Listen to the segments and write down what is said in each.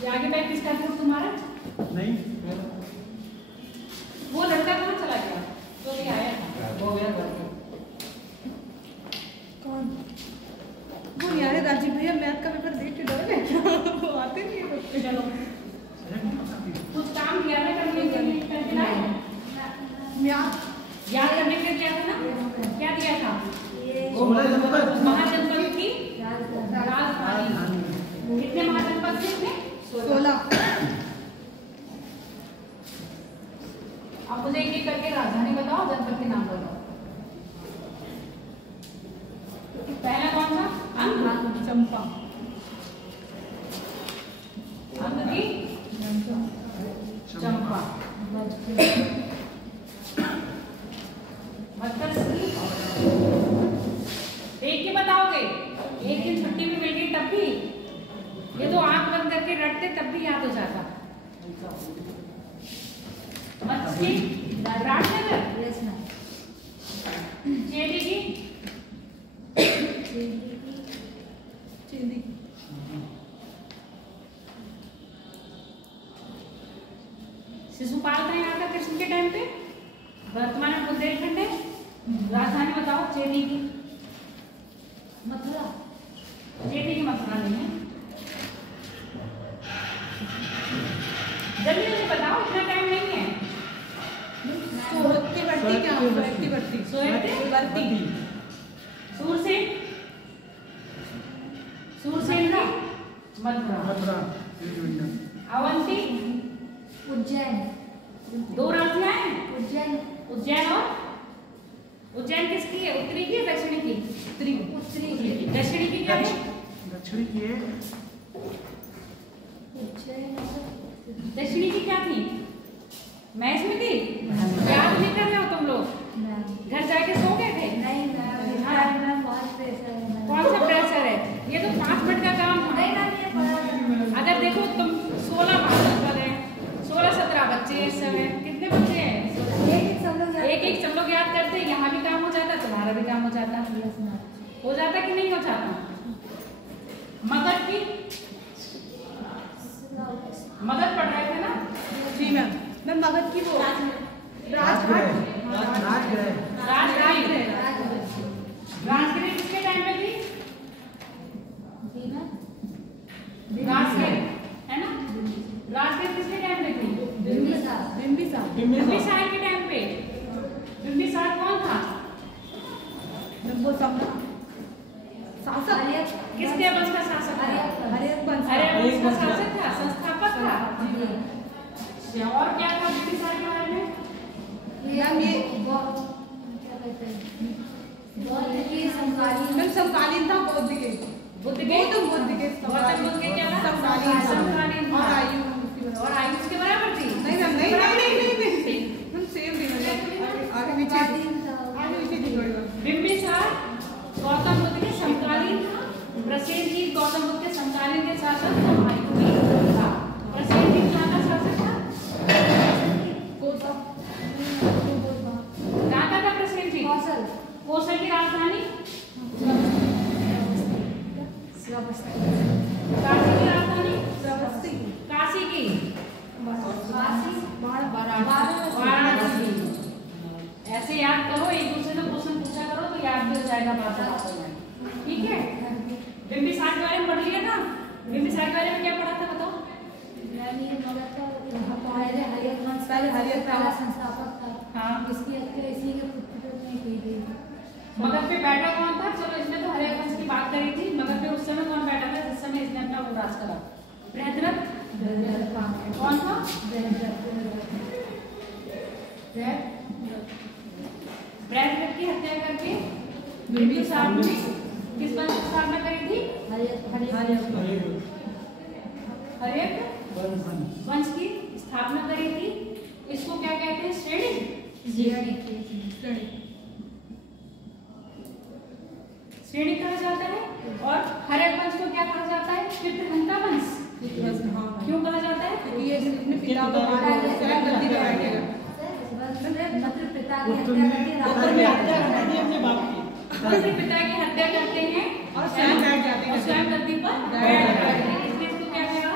ये आगे बैठ किसका ग्रुप तुम्हारा? नहीं, वो लड़का कहाँ चला गया? तो भी आया था, वो गया घर पे। कौन? वो यार राजीव भैया मैथ का पेपर देख के डर गए क्या? वो आते नहीं है। चलो कुछ काम दिया था करने के लिए, करके लाए? याद करने के लिए क्या था ना? क्या दिया था? महाजनपद की राजधानी। कितने महाजनपद थे इसमें? 16। अब मुझे एक एक करके राजधानी बताओ, जनपद के नाम बताओ। पहला कौन सा? अंग चंपा। अंग की चंपा। एक ही बताओगे? एक दिन छुट्टी में मिल गई तब भी? ये तो आंख बंद करके रटते तब भी याद हो जाता। मच्छी, राजनगर, चेली की, चेली, शिशुपाल कहीं आता कृष्ण के टाइम पे? वर्तमान में बुंदेलखंड है। राजधानी बताओ चेली की। मथुरा, चेली की मथुरा नहीं है। जल्दी जल्दी बताओ, इतना टाइम नहीं है। सोहती क्या? सोहती सूरसेन का मथुरा। अवंती, उज्जैन। 2 राज्य हैं। उज्जैन और उज्जैन किसकी है? उत्तरी की या दक्षिणी की? उत्तरी की। दक्षिणी की क्या है? दक्षिणी की है। दक्षिणी की क्या थी? मैच में थी? याद नहीं कर रहे हो तुम लोग? घर जाके सो गए थे? कौन सा प्रेशर है? ये तो 5 मिनट का काम था। अगर देखो तुम 16 भाषण है, 16-17 बच्चे इस समय, कितने बच्चे हैं? एक सब लोग याद करते। यहाँ भी काम हो जाता, तुम्हारा भी काम हो जाता। हो जाता कि नहीं हो जाता? मगध की, मगध पढ़ रहे थे ना? जी मैम। मैं मगध की वो राजगिरी किसके टाइम में थी? राजगिर है ना? राजगिर किसके टाइम में थी? बिंबिसार के टाइम पे। बिंबिसार कौन था? वो शासक। किसके वंश का शासक था? हरियक वंश का शासक था, संस्थापक था। और क्या था बिंबिसार के बारे में? समकालीन था। बुद्ध के क्या था? समकालीन। और आयु के बराबर थी? नहीं मैम, नहीं सेम थी। आगे नीचे बिंबिसार गौतम बुद्ध के समकालीन था। प्रसेनजीत गौतम बुद्ध के समकालीन के शासक था। प्रसेनजीत कहाँ का शासक था? कहाँ का प्रसेनजीत? कौशल की राजधानी? काशी की राजधानी? काशी की? वाराणसी। ऐसे याद करो, एक दूसरे से क्वेश्चन पूछा करो तो याद भी हो जाएगा बात। ठीक है? बिंबिसार के बारे में पढ़ लिया था? बिंबिसार के बारे में क्या पढ़ा था बताओ? संस्थापक था। हाँ। इसकी हत्या इसी के पुत्र ने की गई। मगध पे बैठा कौन था? चलो इसमें तो हरियक वंश की बात करी थी। मगध पे उस समय कौन बैठा था जिस समय इसने अपना वो राज करा? बृहद्रथ। कौन था? बृहद्रथ की हत्या करके बिंबिसार ने किस वंश की स्थापना करी थी? हरियक वंश की स्थापना करी थी। इसको क्या कहते हैं? श्रेणी कहा जाता है। और हरियक वंश को क्या कहा जाता है? पितृहंता वंश। क्यों कहा जाता है? क्योंकि ये जिसने पिता को मारा है स्वयं गद्दी पे बैठेगा। पिता की हत्या करते हैं और स्वयं बैठ जाते हैं। स्वयं गद्दी पर बैठ जाते हैं। इसलिए इसको क्या कहेगा?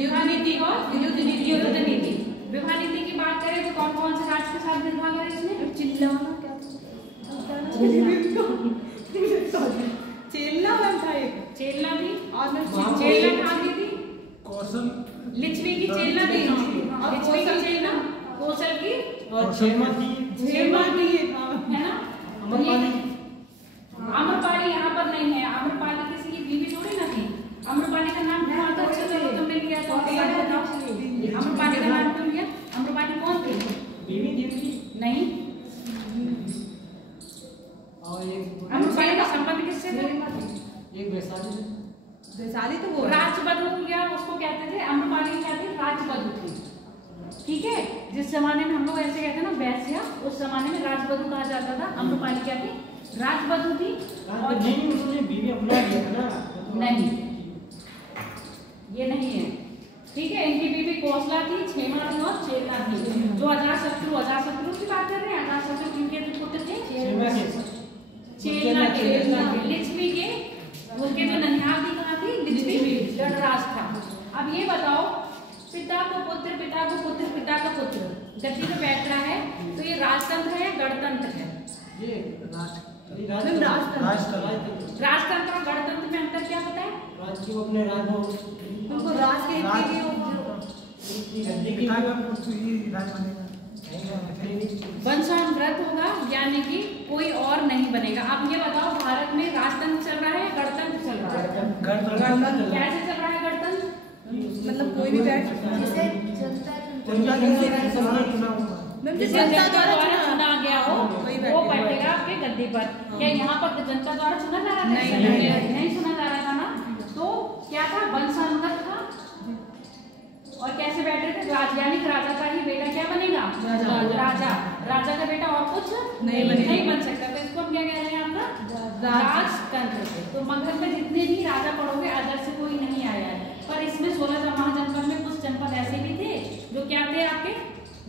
विवाह नीति और युद्ध नीति। विवाह नीति की बात करें तो कौन कौन से राज्य के साथ विवाह करे इसने? चिल्लाना क्या चेलना था एक चेलना थी और चेलना कहाँ की थी? कौशल लिच्छवी की चेलना थी। लिच्छवी की चेलना, कौशल की और क्षेमा की है ना? आम्रपाली यहाँ पर नहीं है। आम्रपाली किसी की बीवी थोड़ी ना थी। आम्रपाली का नाम कौन था? चलो तुमने लिया तो आम्रपाली का नाम क्यों लिया? आम्रपाली कौन थी? नहीं। आम्रपाली का संबंध किससे था? वैशाली तो वो राजबधू या उसको कहते थे। आम्रपाली क्या थी? राजबधू थी। ठीक है, जिस जमाने में हम लोग ऐसे कहते हैं ना वैश्या, उस जमाने में राजबधू कहा जाता था। आम्रपाली क्या थी? राजबधू थी। और नहीं, ये नहीं है। ठीक है, इनकी बीवी कौशला थी, क्षेमा थी और चेलना थी। जो अजातशत्रु की बात कर रहे हैं, अजातशत्रु किनके पुत्र थे? चेलना के। लिच्छवी के, उनके जो ननिहाल थी कहाँ थी? लिच्छवी, गढ़राज था। अब ये बताओ, पिता को पुत्र, पिता को पुत्र, पिता का पुत्र गद्दी पे बैठ रहा है, तो ये राजतंत्र है गणतंत्र है? राजतंत्र और गणतंत्र में अंतर क्या होता है? उनको राज के वंशानुव्रत होगा, यानी कि कोई और नहीं बनेगा। अब ये बताओ, भारत में राजतंत्र चल रहा है गणतंत्र चल रहा है? कैसे चल रहा है गणतंत्र? मतलब कोई भी बैठ जैसे जनता द्वारा चुना गया हो वो बैठेगा आपके गद्दी पर। क्या यहाँ पर जनता द्वारा चुना जा रहा था? नहीं चुना जा रहा था ना। तो क्या था? वंशानुगत था। और कैसे बैठे थे? यानी राजा का ही बेटा क्या बनेगा? राजा। राजा का बेटा और कुछ नहीं बन सकता। तो इसको हम क्या कह रहे हैं? आपका राजतंत्र। तो मगध में जितने भी राजा पढ़ोगे अदर से कोई नहीं आया है। पर इसमें 16 महाजनपद में कुछ जनपद ऐसे भी थे जो क्या थे? आपके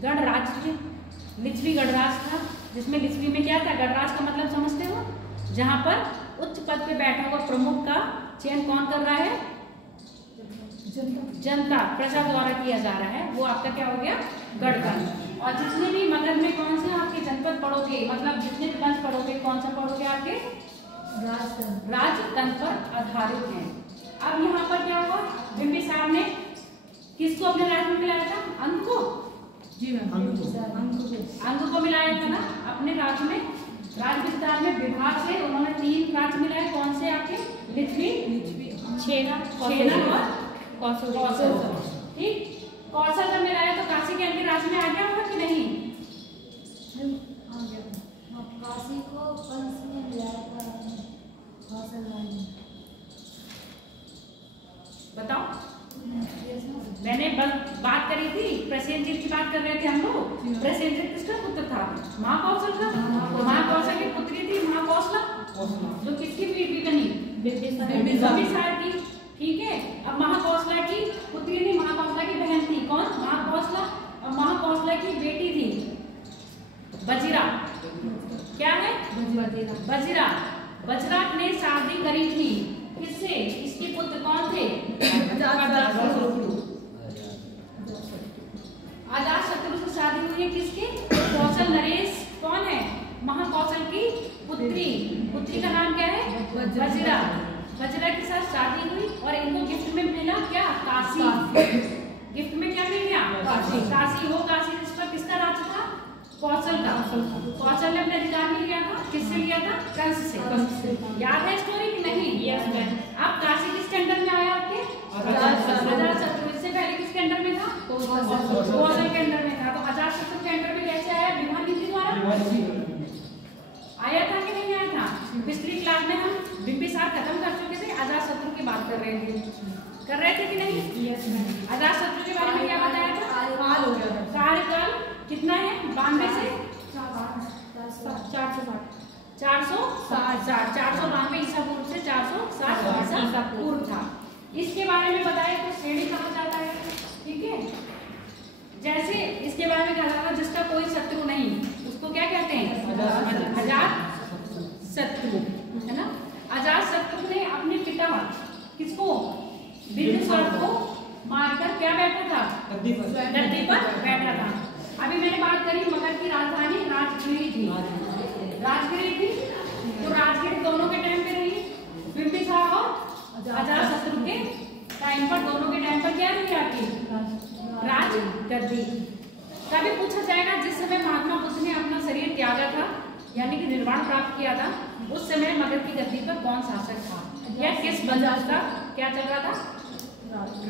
गणराज थे। लिच्छवी गणराज था, जिसमें लिच्छवी में क्या था? गणराज का मतलब समझते हो? जहां पर उच्च पद पे बैठा हुआ प्रमुख का चयन कौन कर रहा है? जनता, प्रजा द्वारा किया जा रहा है। वो आपका क्या हो गया? गणतंत्र। और जितने भी मगध में कौन से आपके जनपद पढ़ोगे, मतलब जितने भी वंश पढ़ोगे, कौन सा पढ़ोगे? आपके राजतंत्र पर आधारित है। अब यहाँ पर क्या हुआ? बिंबिसार ने किसको अपने राज्य में मिलाया था? अंग को? जी मैम, अंग को मिलाया था ना अपने राज्य में। राज्य विस्तार में विभाग से उन्होंने 3 राज्य मिलाए। कौन से आपके? लिच्छवी, छेना और कौशल। ठीक, कौशल जब मिलाया तो काशी के अंदर राज्य में आ गया होगा कि नहीं? काशी को कंस में मिलाया था कौशल वाली। बताओ, मैंने बात करी थी, प्रसेनजित की बात कर रहे थे हम लोग। प्रसेनजित किसका पुत्र था? महाकौशल का। तो महाकौशल की पुत्री थी महाकौशला, जो किसकी बीवी बनी? बिंबिसार की। ठीक है, अब महाकौशला की पुत्री नहीं, महाकौशला की बहन थी। कौन? महाकौशला। और महाकौशला की बेटी थी बजिरा। क्या है? बजिरा। बजिरा ने शादी करी थी किससे? इसके पुत्र कौन थे? अजातशत्रु से शादी हुई है किसकी? कौशल नरेश। कौन है? महाकौशल की पुत्री का नाम क्या है? बजिरा। बजिरा के साथ शादी हुई और इनको गिफ्ट में मिला क्या? काशी। गिफ्ट में क्या मिल गया? काशी। वो काशी जिस पर किसका राज्य था? कौशल का। कौशल ने अपने अधिकार में लिया था। किससे लिया था? कंस से। याद है स्टोरी कि नहीं? Yes ma'am. अब काशी किसके अंडर में आया आपके? अजातशत्रु। इससे पहले किसके अंडर में था? कौशल के अंडर में था। तो अजातशत्रु के अंडर में कैसे आया? विवाह नीति द्वारा आया था कि नहीं आया था? पिछली क्लास में हम बिंबिसार खत्म कर चुके थे, अजातशत्रु की बात कर रहे थे कि नहीं? Yes ma'am. अजातशत्रु के बारे में क्या बताया था? काल हो गया था। कार्यकाल कितना है? 92 से 492 ईसा पूर्व से 460 ईसा पूर्व था। इसके बारे में बताया तो श्रेणी कहा जाता है। ठीक है, जैसे इसके बारे में कहा जाता है जिसका कोई शत्रु नहीं, उसको क्या कहते हैं? अजातशत्रु, है ना। अजातशत्रु ने अपने पिता किसको? बिंदुसार को मारकर क्या गद्दी पर बैठा था। अभी मैंने बात करी मगध की राजधानी राजगिरी थी। राजगिरी थी तो राजगिरी दोनों के टाइम पे रही, बिंबिसार और अजातशत्रु के टाइम पर, दोनों के टाइम पर क्या रही आपकी राजगद्दी। तभी पूछा जाएगा जिस समय महात्मा बुद्ध ने अपना शरीर त्यागा था यानी कि निर्वाण प्राप्त किया था, उस समय मगध की गद्दी पर कौन शासक था या किस बजाज का क्या चल रहा था,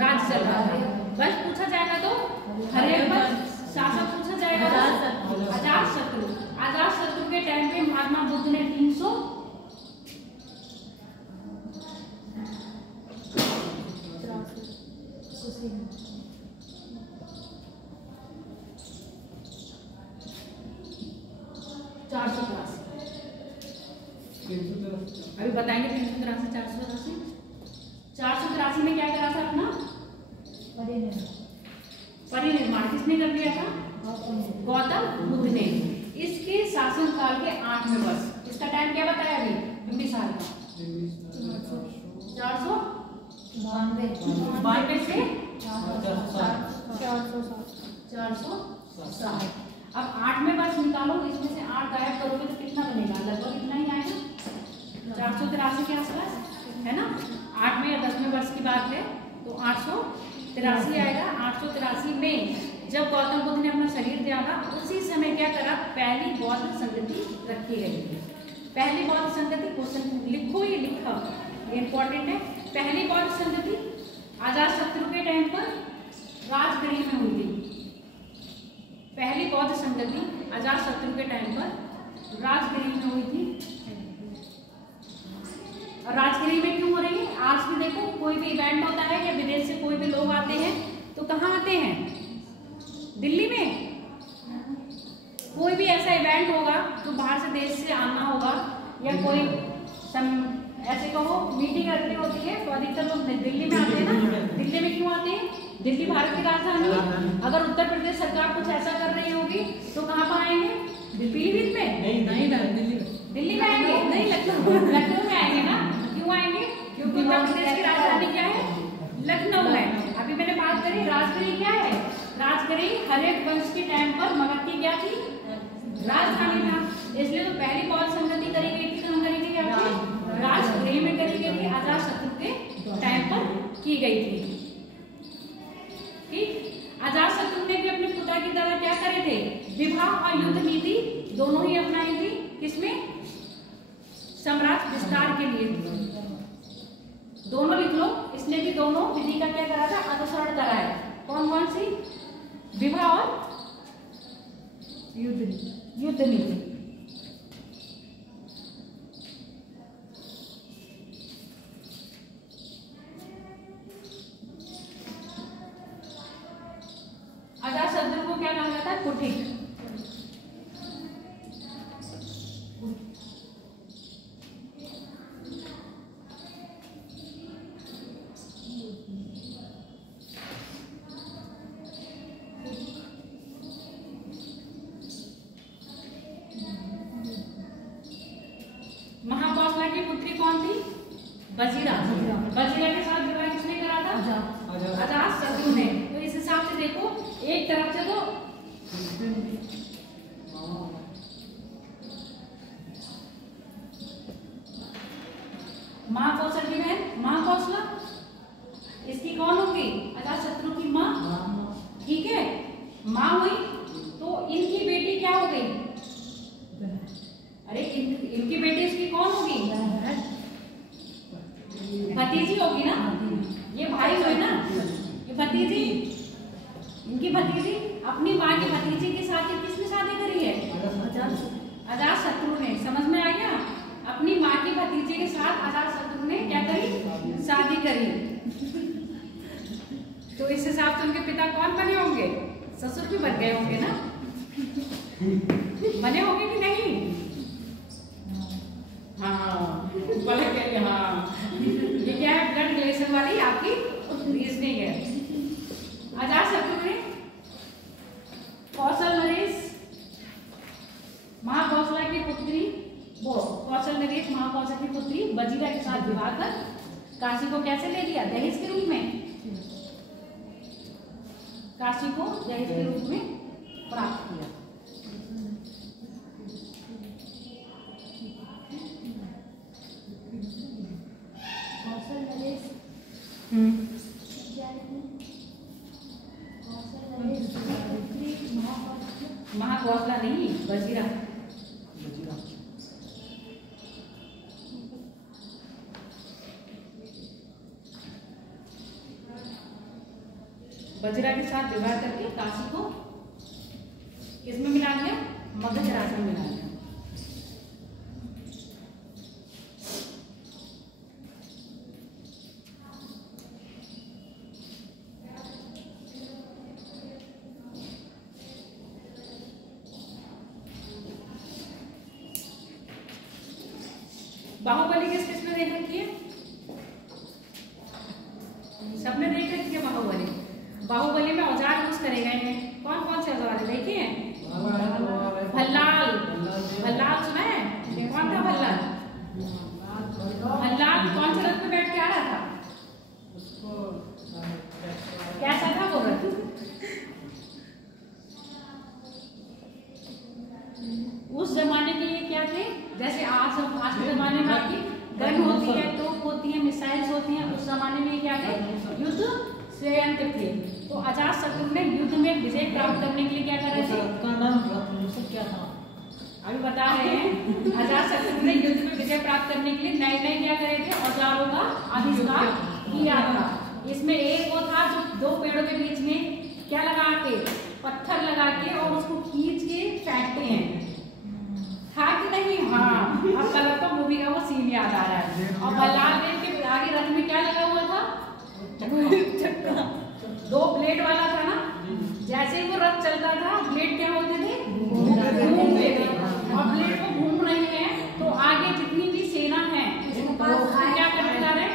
राज चल रहा था। बस पूछा जाएगा तो हरिवंश शासक पूछा जाएगा अजातशत्रु। अजातशत्रु के टाइम पे महात्मा बुद्ध ने 483 अभी बताएंगे 383 483 में क्या करा था अपना परिनिर्माण किसने कर दिया था, गौतम बुद्ध ने। इसके शासन काल के 8वें वर्ष, इसका टाइम क्या बताया अभी बिंबिसार का 492 से 460। अब 8वें वर्ष निकालो, इसमें से 8 गायब करोगे तो कितना बनेगा, लगभग इतना ही आएगा 483 के आसपास, है ना। 8वें या 10वें वर्ष की बात है तो 883 आएगा। 883 में जब गौतम बुद्ध ने अपना शरीर त्यागा, उसी समय क्या करा, पहली बौद्ध संगति रखी गई। पहली बौद्ध संगति, क्वेश्चन लिखो, ये लिखा इंपॉर्टेंट है। पहली बौद्ध संगति अजातशत्रु के टाइम पर राजगिरी में हुई थी। पहली बौद्ध संगति अजातशत्रु के टाइम पर राजगिरी में हुई थी। और राजगिरी में क्यों हो रही है, आज भी देखो कोई भी इवेंट होता है या विदेश से कोई भी लोग आते हैं तो कहाँ आते हैं, दिल्ली में। कोई भी ऐसा इवेंट होगा जो बाहर से देश से आना होगा या कोई ऐसे कहो मीटिंग रखनी होती है तो अधिकतर लोग दिल्ली में आते हैं ना। दिल्ली में क्यों आते हैं, दिल्ली भारत की राजधानी है। अगर उत्तर प्रदेश सरकार कुछ ऐसा कर रही होगी तो कहाँ पर आएंगे, पीलीभीत में नहीं दिल्ली में आएंगे, नहीं लखनऊ में आएंगे ना। क्यों आएंगे, क्योंकि उत्तर प्रदेश की राजधानी क्या है, लखनऊ है। अभी मैंने बात करी राजगिरी क्या है, राजगिरी हरिवंश के टाइम पर मगध की क्या थी, राजधानी था। इसलिए तो पहली बौद्ध संगति करी गई थी, कहाँ करी गई आपकी, राजगिरी में करी गई थी, अजातशत्रु के टाइम पर की गई थी। ठीक, अजातशत्रु ने भी अपने पिता की तरह क्या करे थे, विवाह और युद्ध नीति दोनों ही अपनाई थी। किसमें, साम्राज्य विस्तार के लिए। दोनों लिख लो, इसने भी दोनों विधि का क्या करा था, अनुसरण कराया। कौन कौन सी, विवाह और युद्ध नीति। अजातशत्रु को क्या कहा जाता है, कुटिल। महाकौशला की पुत्री कौन थी, बजीरा। बजीरा के साथ विवाह किसने करा था, अजातशत्रु ने। तो इस हिसाब से देखो, एक तरफ से तो महाकौशल की बहन महाकौशला, इसकी कौन होगी, अजातशत्रु की माँ। ठीक है, माँ हुई तो इनकी बेटी क्या हो गई, अरे इनकी बेटी इसकी कौन होगी, भतीजी होगी ना। ये भाई हुए ना, ये भतीजी, इनकी भतीजी अपनी माँ की भतीजी के साथ किसने शादी करी है, अजातशत्रु ने। समझ में आ गया, अपनी माँ की भतीजे के साथ अजातशत्रु ने क्या करी, शादी करी। तो इस हिसाब से उनके पिता कौन बने होंगे, ससुर भी बन गए होंगे ना, बने होंगे कि नहीं। हाँ, हाँ, ये क्या है, ब्लड रिलेशन वाली आपकी रीजनिंग है। अजातशत्रु ने कौशल नरेश महाकौशला की पुत्री, वो कौशल नरेश महाकौशल की पुत्री बजीरा के साथ विवाह कर काशी को कैसे ले लिया, दहेज के रूप में। काशी को दहेज के रूप में प्राप्त किया। कौशल नरेश महाकौशला नहीं, वजीरा। वज्रा के साथ विवाह करके काशी को किसमें मिला दिया? मगध राज में मिला दिया। बाहुबली किसने देख रखी है? सबने देख रखी है बाहुबली। बाहुबली में औजार यूज करे गए हैं। कौन कौन से औजार देखे हैं? भल्लाल। भल्लाल सुना है? कौन था भल्लाल? भल्लाल कौन से रथ में बैठ के आ रहा था? कैसा था वो रथ? उस जमाने के लिए क्या थे? जैसे आज के जमाने में आपकी गन होती है, तोप होती है, मिसाइल्स होती हैं। उस जमाने में क्या थे? युद्ध संयंत्र थे। तो अजातशत्रु ने युद्ध में विजय प्राप्त करने के लिए क्या कर रहे थे? क्या था? अभी बता रहे हैं। अजातशत्रु ने युद्ध में विजय प्राप्त करने के लिए नए नए क्या करे थे? औजारों का आविष्कार किया था। इसमें एक वो था जो दो पेड़ों के बीच में क्या लगा के, पत्थर लगा के और उसको खींच के फेंकते हैं। था कि नहीं? हाँ, अब कल तो मूवी का वो सीन याद आ रहा है। और भल्लाल देव के आगे रथ में क्या लगा हुआ था? चक्का। दो ब्लेड वाला था ना। जैसे ही वो रथ चलता था, ब्लेड क्या होते थे? घूमते थे। और ब्लेड को घूम रहे हैं तो आगे जितनी भी सेना है क्या करने जा रहे हैं?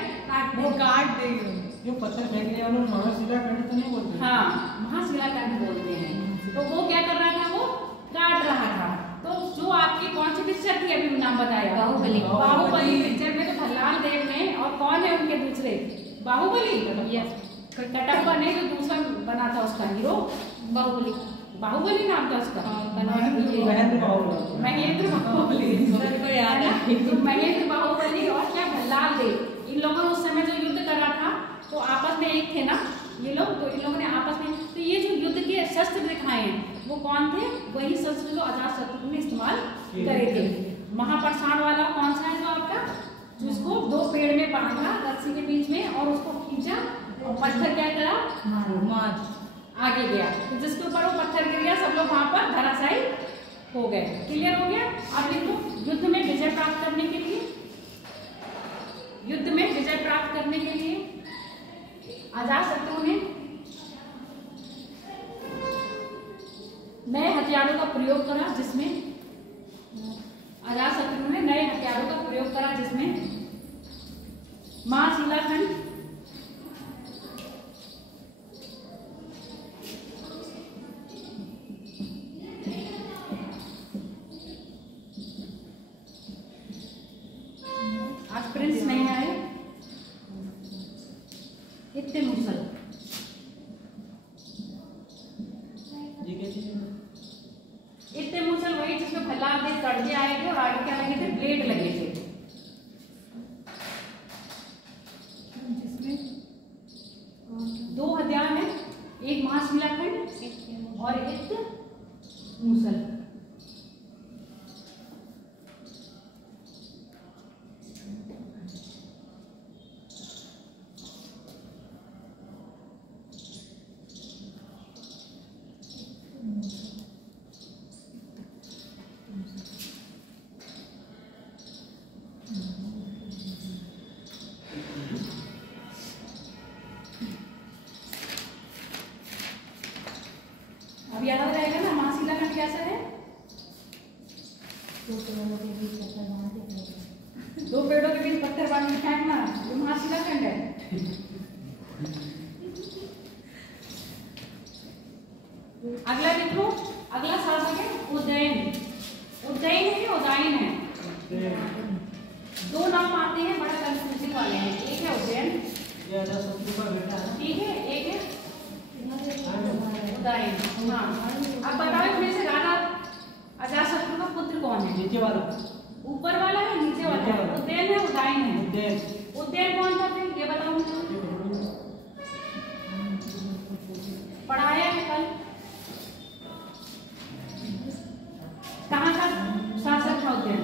वो काट देंगे। जो पत्थर फेंकने वालों महाशिला खंड तो नहीं बोलते? हाँ, महाशिला खंड बोलते हैं। तो वो क्या कर रहा था? वो काट रहा था। तो जो आपकी कौन सी पिक्चर थी अभी नाम बताया? बाहुबली। बाहुबली पिक्चर में तो भल्लाल देव ने, और कौन है उनके दूसरे? बाहुबली। कटप्पा नहीं, जो दूसरा बना था उसका हीरो बाहुबली। बाहुबली नाम था उसका। महेंद्र बाहुबली। सर को याद है? तो महेंद्र बाहुबली और क्या भल्लाल देव, इन लोगों ने उस समय जो युद्ध करा था, तो आपस में एक थे ना ये लोग, तो इन लोगों ने आपस में, तो ये जो युद्ध के शस्त्र दिखाए हैं वो कौन थे? वही शस्त्र जो अजातशत्रु ने इस्तेमाल करे थे। महाप्रसाद वाला कौन सा है जो आपका? जिसको दो पेड़ में बांधा रस्सी के बीच में और उसको खींचा और पत्थर क्या करा? आगे गया। तो जिसके ऊपर वो पत्थर गिर गया, सब लोग वहां पर धराशायी हो गए। क्लियर हो गया? अब देखो, युद्ध में विजय प्राप्त करने के लिए, युद्ध में विजय प्राप्त करने के लिए अजातशत्रु ने नए हथियारों का प्रयोग करा, जिसमें अजातशत्रु ने नए हथियारों का प्रयोग करा, जिसमें महाशिला खंड, आज प्रिंस नहीं आए, इतने मुसल, इतने मुसल वही जिसमें भल्लाल देव कड़के आए थे और आगे क्या लगे थे? ब्लेड लगे थे। जिसमें दो हथियार हैं, एक महाशिला खंड और एक मुसल। अब याद रहेगा ना महाशिला खंड कैसा है? दो पेड़ों के बीच पत्थर बांध के फेंकना, ये महाशिला खंड है। अगला देखो, अगला शासक है उज्जैन। उज्जैन है, उज्जैन है। दो नाम आते हैं, बड़ा कंफ्यूजिंग वाले हैं। एक है उज्जैन, ये अजातशत्रु का बेटा है। ठीक है, एक है उदयन। हाँ, अब बताओ इनमें से राजा अजातशत्रु का पुत्र कौन है? नीचे वाला, ऊपर वाला है नीचे वाला है? उदयन है उदयन है? उदयन। उदयन कौन था फिर ये बताओ मुझे। पढ़ाया है कल। कहाँ का शासक था उदयन?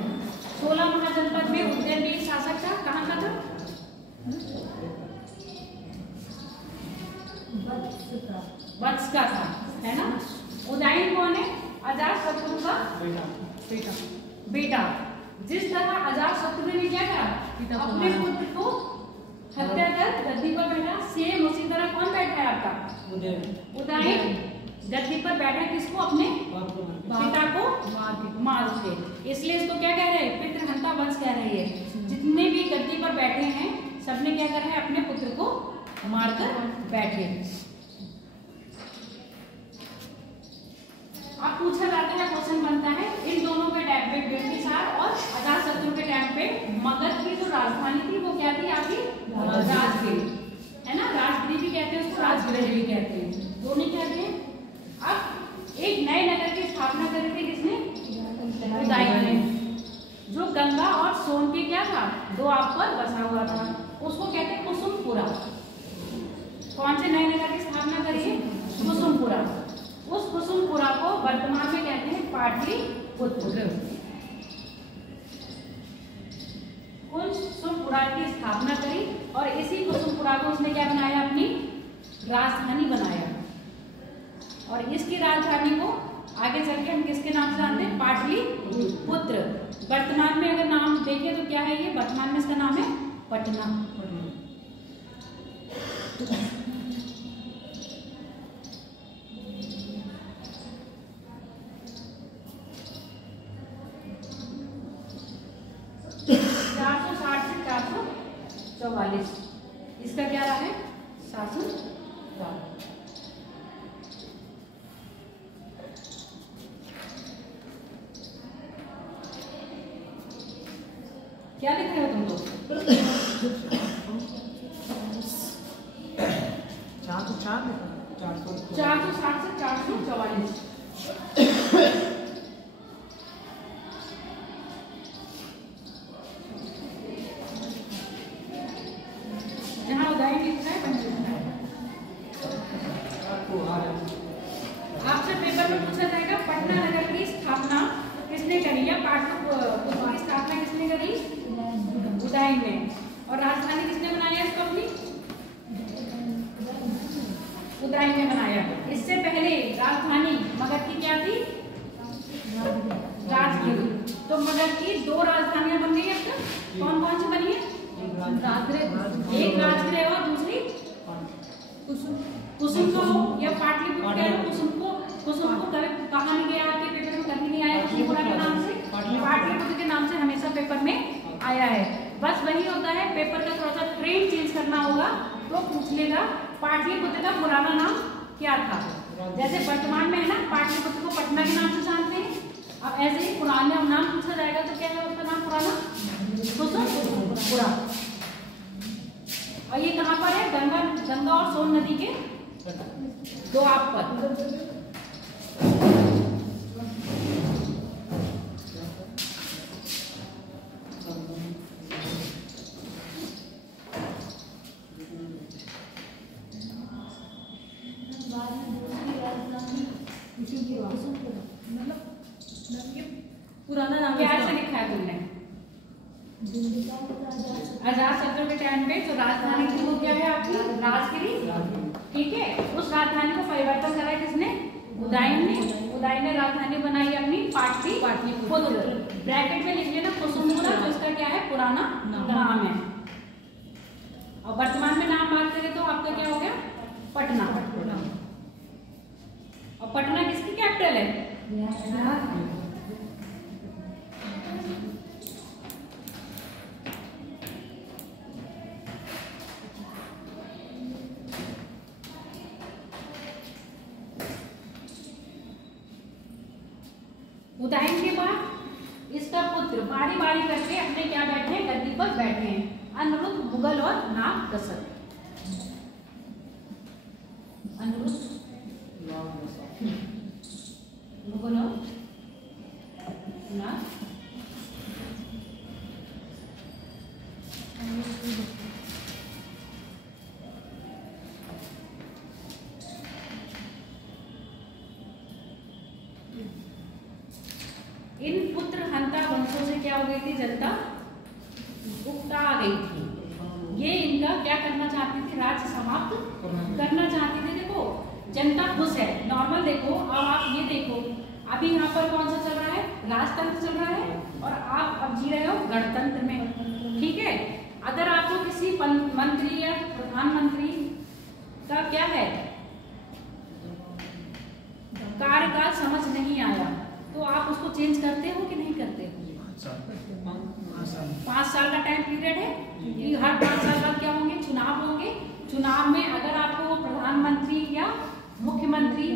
16 महाजनपद में उदयन भी एक शासक था। कहाँ का था? वत्स का था, है ना। उदयन कौन है? अजातशत्रु का बेटा। बेटा। जिस तरह अजातशत्रु ने क्या करा, अपने पुत्र को हत्या कर गद्दी पर बैठा, सेम उसी तरह कौन बैठा है आपका? उदयन गद्दी पर बैठा, किसको? अपने पिता को मार के। इसलिए इसको क्या कह रहे हैं? पितृहंता वंश कह रही है। जितने भी गद्दी पर बैठे हैं सबने क्या करा है? अपने पुत्र को मारकर बैठे। अब पूछा जाता है, क्वेश्चन बनता है, इन दोनों के टाइम पे बिंबिसार और अजातशत्रु के टाइम पे मगध की जो राजधानी थी वो क्या थी आपकी? राजगिरी, है ना। राजगिरी भी कहते हैं उसको, राजगृह भी कहते हैं, दोनों कहते हैं। अब एक नए नगर की स्थापना करी थी किसने? उदयन ने, जो गंगा और सोन के क्या था? दो आप पर बसा हुआ था। उसको कहते हैं कुसुमपुरा। कौन से नए नगर की स्थापना करी है? कुसुमपुरा। उस कुसुमपुरा को वर्तमान में कहते हैं पाटलिपुत्र। कुसुमपुरा की स्थापना करी और इसी कुसुमपुरा को उसने क्या बनाया? अपनी राजधानी बनाया। और इसकी राजधानी को आगे चल के हम किसके नाम से जानते हैं? पाटलिपुत्र। वर्तमान में अगर नाम देखें तो क्या है ये? वर्तमान में इसका नाम है पटना। 460 से 444 इसका क्या रहा है? शासन काल। क्या लिख रहे हो तुम लोग? 460 से 444। जहाँ उदयन लिख रहा है आपसे पेपर में पूछा जाएगा पटना नगर की स्थापना किसने करी या पाटलिपुत्र की स्थापना किसने करी? उदयन ने। और राजधानी किसने बनाया इसको अपनी? उदयन ने बनाया। इससे पहले राजधानी मगध की क्या थी? राजगिरी। तो मगध की दो राजधानियां बन गई अब तक। कौन कौन सी बनी है? एक राजगृह और दूसरी कुसुम को या पाटलिपुत्र। कुसुम को कभी कहा नहीं गया आपके पेपर में, कभी नहीं आया कुसुमपुरा के नाम से। पाटलिपुत्र के नाम से हमेशा पेपर में आया है। बस वही होता है, पेपर का थोड़ा सा ट्रेंड चेंज करना होगा तो पूछ लेगा पाटलिपुत्र का पुराना नाम क्या था। जैसे वर्तमान में है ना, पाटलिपुत्र को पटना के नाम से जानते हैं। अब ऐसे ही पुराना नाम पूछा जाएगा तो क्या है उसका नाम पुराना? कुसुमपुरा। और ये कहाँ पर है? गंगा और सोन नदी के दो आप पर। पुराना नाम क्या से लिखा है तुमने? अजातशत्रु के टाइम पे जो राजधानी थी वो क्या है आपकी? राजगिरी। ठीक है, उस राजधानी को परिवर्तन करा किसने? उदयन ने। उदयन ने राजधानी बनाई अपनी पाटलिपुत्र। ब्रैकेट में लिख लेना कुसुमपुरा, जो इसका क्या है? पुराना नाम है। और वर्तमान में नाम बात करें तो आपका क्या हो गया? पटना। और पटना किसकी कैपिटल है? उदयन के बाद इसका पुत्र बारी बारी करके अपने क्या बैठे हैं? गद्दी पर बैठे हैं। अनिरुद्ध, मुगल और नाग दशरथ। अनिरुद्ध बोलो ना। इन पुत्र हंता वंशों से क्या हो गई थी? जनता उकता गई थी। ये इनका क्या करना चाहती थी? राज्य समाप्त करना चाहती थी। देखो जनता खुश है, नॉर्मल। देखो अब आप ये देखो, अभी यहाँ पर कौन सा चल रहा है? राजतंत्र चल रहा है, और आप अब जी रहे हो गणतंत्र में। ठीक है, अगर आपको किसी मंत्री या प्रधानमंत्री का क्या है कार्यकाल समझ नहीं आया, तो आप उसको चेंज करते हो कि नहीं करते हो? 5 साल का टाइम पीरियड है कि हर 5 साल बाद क्या होंगे? चुनाव होंगे। चुनाव में अगर आपको वो प्रधानमंत्री या मुख्यमंत्री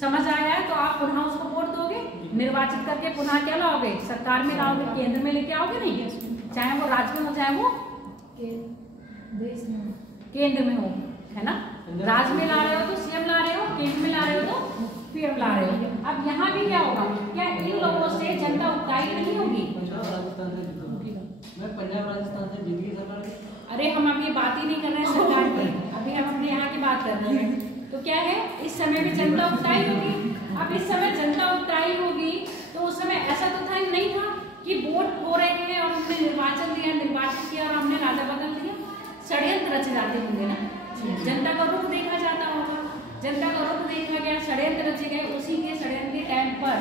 समझ आया है तो आप पुनः उसको वोट दोगे, निर्वाचित करके पुनः क्या लाओगे? सरकार में लाओगे, केंद्र में लेके आओगे नहीं? चाहे वो राज्य में हो चाहे वो देश में, केंद्र में हो, है ना? राज्य में ला रहे हो तो सीएम ला रहे हो, केंद्र में ला रहे हो तो पीएम ला रहे हो। अब यहाँ भी क्या होगा? क्या इन लोगों से जनता उकताई नहीं होगी? पंजाब राजस्थान से दिल्ली सरकार। अरे हम अभी बात ही नहीं कर रहे हैं सरकार की, अभी हम अपने यहाँ की बात कर रहे हैं। तो क्या है, इस समय भी जनता उकताई होगी। अब इस समय जनता उकताई होगी तो उस समय ऐसा तो था नहीं था कि वोट हो रहे हैं और हमने निर्वाचन दिया, निर्वाचित किया और हमने राजा बदल दिया। षड्यंत्र रचे जाते होंगे ना, जनता का रुख देखा जाता होगा, जनता का रुख देखा गया, षड्यंत्र रचे गए। उसी के षड्यंत्र के टाइम पर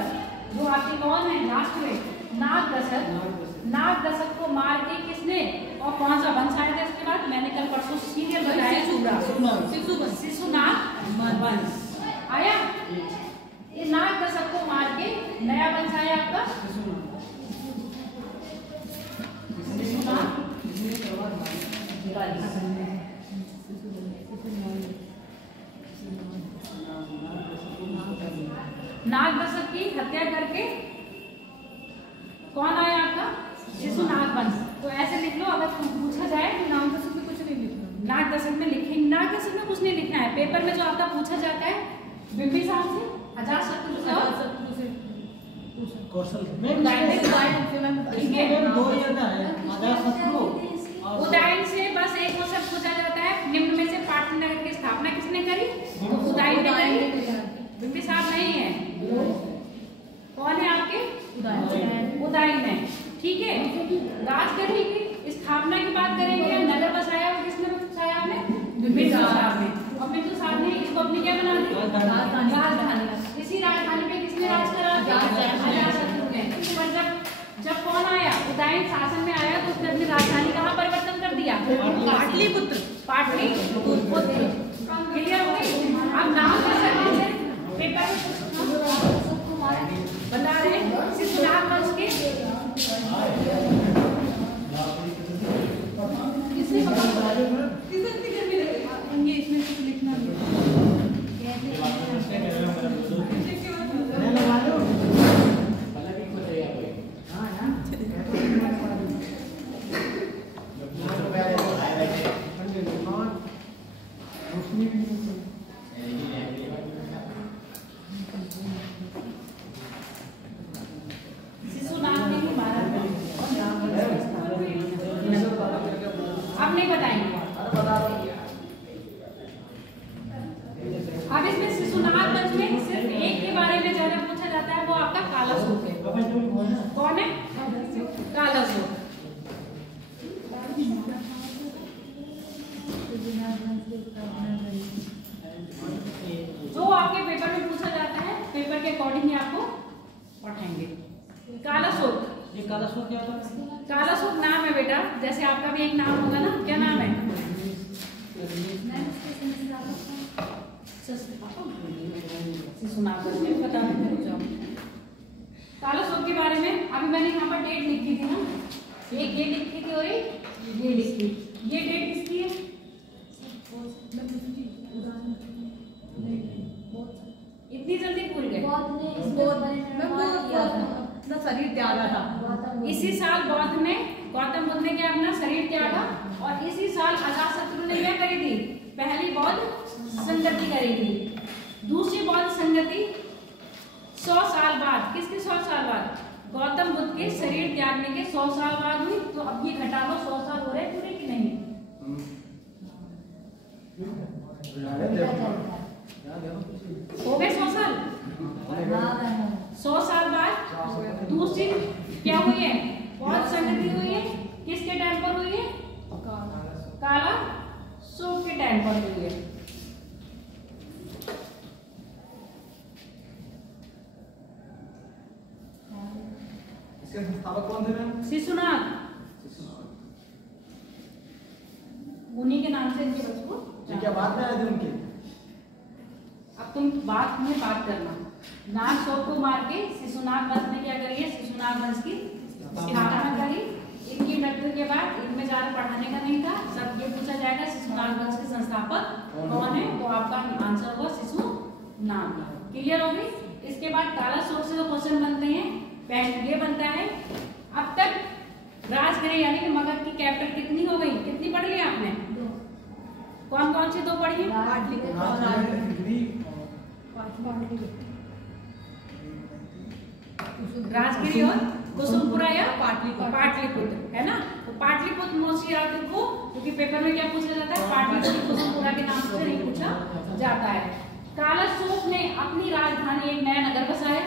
जो आपके कौन है लास्ट में नागदशक को मार के किसने और कौन सा वंश आया था इसके बाद? मैंने कल परसों सीरियल बताया, शिशुनाग वंश आया। ये नागदशक को मार के नया वंश आया आपका नागदशक की हत्या करके कौन आया आपका? शिशुनाग वंश। तो ऐसे लिख लो, अगर पूछा जाए तो नागदशक में कुछ नहीं लिखना, नागदशक में लिखेंगे, नागदशक में कुछ नहीं लिखना है। पेपर में जो आपका पूछा जाता है बिंबिसार से, अजातशत्रु से, कौशल उदयन से बस एक क्वेश्चन पूछा जाता है, निम्न में से पाटलिपुत्र की स्थापना किसने करी? तो उदयन ने करी, बिंबिसार नहीं है। कौन है आपके? उदयन है। ठीक है, राजगढ़ी की स्थापना की बात करेंगे। नगर बसाया और किसने बसाया? आपने बिंबिसार ने। और बिंबिसार ने इसको अपनी क्या बना दी? राजधानी। इसी राजधानी पे किसने राज करा? अजातशत्रु ने। पर जब कौन आया? उदयन शासन में आया तो उसने अपनी राजधानी कहाँ परिवर्तन कर दिया? पाटलिपुत्र। क्लियर हो गई? अब नाम कैसे पेपर बता रहे शिशुनाग वंश के इसमें कुछ लिखना अब नहीं बताएंगे। अब इसमें शिशुनाग वंश में सिर्फ एक के बारे में ज्यादा पूछा जाता है, वो आपका कालाशोक है। कौन है? कालाशोक। जो आपके पेपर में पूछा जाता है, पेपर के अकॉर्डिंग ही आपको पढ़ाएंगे। कालाशोक, ये कालाशोक क्या होता है? कालाशोक नाम है बेटा, जैसे आपका भी एक नाम होगा ना, क्या नाम है? शिशुनाग वंश में बता दें। कालाशोक के बारे में अभी मैंने यहाँ पर डेट लिखी थी ना, एक ये लिखी थी और एक ये लिखी। ये डेट किसकी है? इतनी जल्दी भूल गए? शरीर त्यागा था। इसी साल बौद्ध ने, गौतम बुद्ध ने क्या अपना शरीर त्यागा, और इसी साल अजातशत्रु ने क्या करी थी? पहली बौद्ध संगति करी थी। दूसरी बौद्ध संगति गौतम बुद्ध के शरीर त्यागने के 100 साल बाद हुई। तो अब ये घटा लो, 100 साल हो रहे पूरे कि नहीं? हो गए 100 साल। 100 साल बाद दूसरी क्या हुई है? बौद्ध संगति हुई है। किसके टाइम पर हुई है? काला सूप के टाइम पर हुई है। इसके संस्थापक कौन थे मैम? शिशुनाथ। उन्हीं के नाम से इनके बच्चों को। क्या बात में आए थे उनके? अब तुम बात में बात करना। नाग शोक को मार के शिशुनाथ वंश ने क्या करी है? शिशुनाथ वंश की स्थापना करी। इनकी मृत्यु के बाद इनमें ज्यादा पढ़ाने का नहीं था। सब ये पूछा जाएगा शिशुनाथ वंश के संस्थापक कौन है, तो आपका आंसर होगा शिशुनाथ। क्लियर हो गई? इसके बाद काला शोक से जो क्वेश्चन बनते हैं, पहले ये बनता है अब तक राजगिरी यानी कि मगध की कैपिटल कितनी हो गई? कितनी पढ़ ली आपने? कौन कौन सी 2 पढ़ी? राजगिरी और कुसुमपुरा या पाटलिपुत्र, है ना? तो पाटलिपुत्र मोस्टली आर्टिकल को, क्योंकि पेपर में क्या पूछा जाता है, पाटलिपुत्र कुसुमपुरा के नाम से नहीं पूछा जाता है। काला शोक ने अपनी राजधानी एक नया नगर बसाया।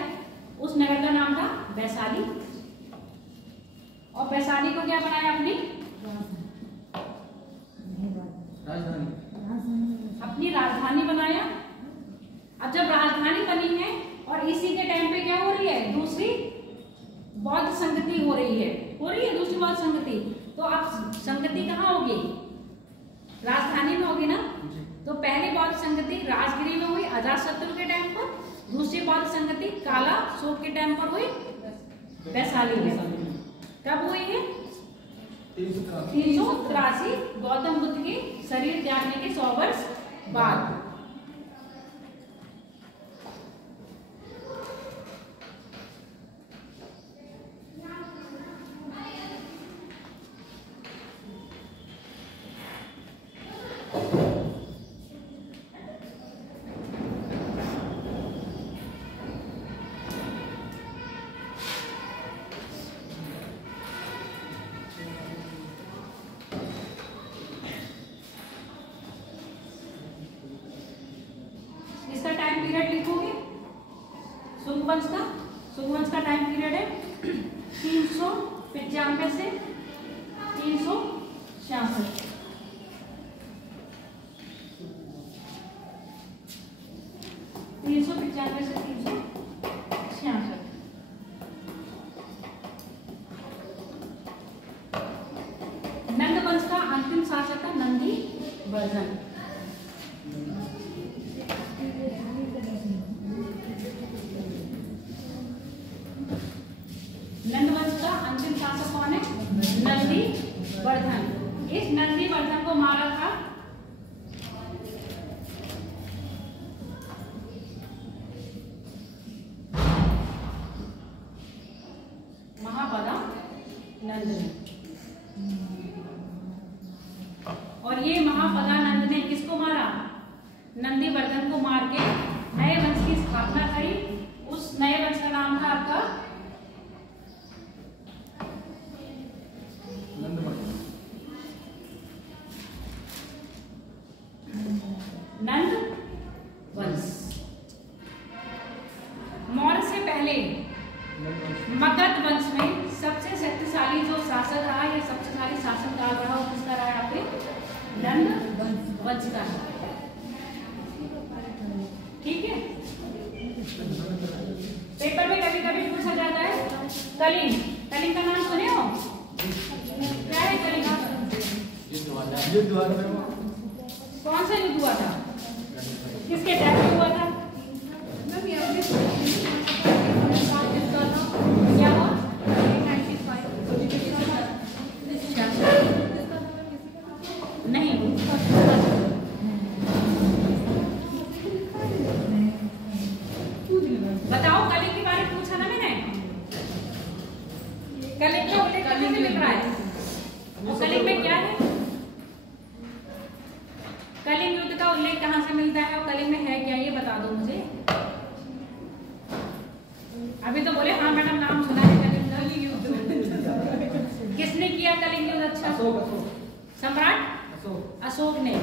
उस नगर का नाम था वैशाली। और वैशाली को क्या बनाया? अपनी राजधानी बनाया। अब जब राजधानी बनी है और इसी के टाइम पे क्या हो रही है? दूसरी बौद्ध संगति हो रही है दूसरी बौद्ध संगति। तो अब संगति कहाँ होगी? राजधानी में होगी ना। तो पहली बौद्ध संगति राजगिरी में हुई अजातशत्रु के टाइम पर। दूसरी बौद्ध संगति काला शोक के टाइम पर हुई वैशाली में। कब हुई है? 383 गौतम बुद्ध के शरीर त्यागने के 100 वर्ष बाद। इसका टाइम पीरियड लिखोगे। सुगवंश का टाइम पीरियड है 395 से 366। नंद वंश का अंतिम शासक था नंदी वर्धन। नंदवंश का अंतिम शासक कौन है? नंदी वर्धन। इस नंदी वर्धन को मारा था महापदा नंद ने। और ये महापदा नंद ने किसको मारा? नंदी वर्धन को मार के नए वंश की स्थापना करी। उस नए वंश का नाम था आपका नंद वंश। मौर्य से पहले मगध वंश में सबसे शक्तिशाली जो शासक रहा या सबसे शक्तिशाली शासनकाल रहा वो किसका रहा? यहाँ पे नंद वंश का। ठीक है। पेपर में कभी कभी पूछा जाता है कलिंग। कलिंग का नाम सुने हो? क्या है कलिंग? कौन सा युद्ध हुआ था? किसके टाइम में हुआ था? क्या हुआ? नहीं। बताओ कलिंग के बारे में पूछा ना मैंने। कलिंग का उल्लेख कहाँ से मिल रहा है? और कलिंग में क्या है? कलिंग युद्ध का उल्लेख कहाँ से मिलता है और कलिंग में है क्या, ये बता दो मुझे। अभी तो बोले हाँ मैडम नाम सुना है कलिंग अशोक अशोक सम्राट अशोक अशोक ने।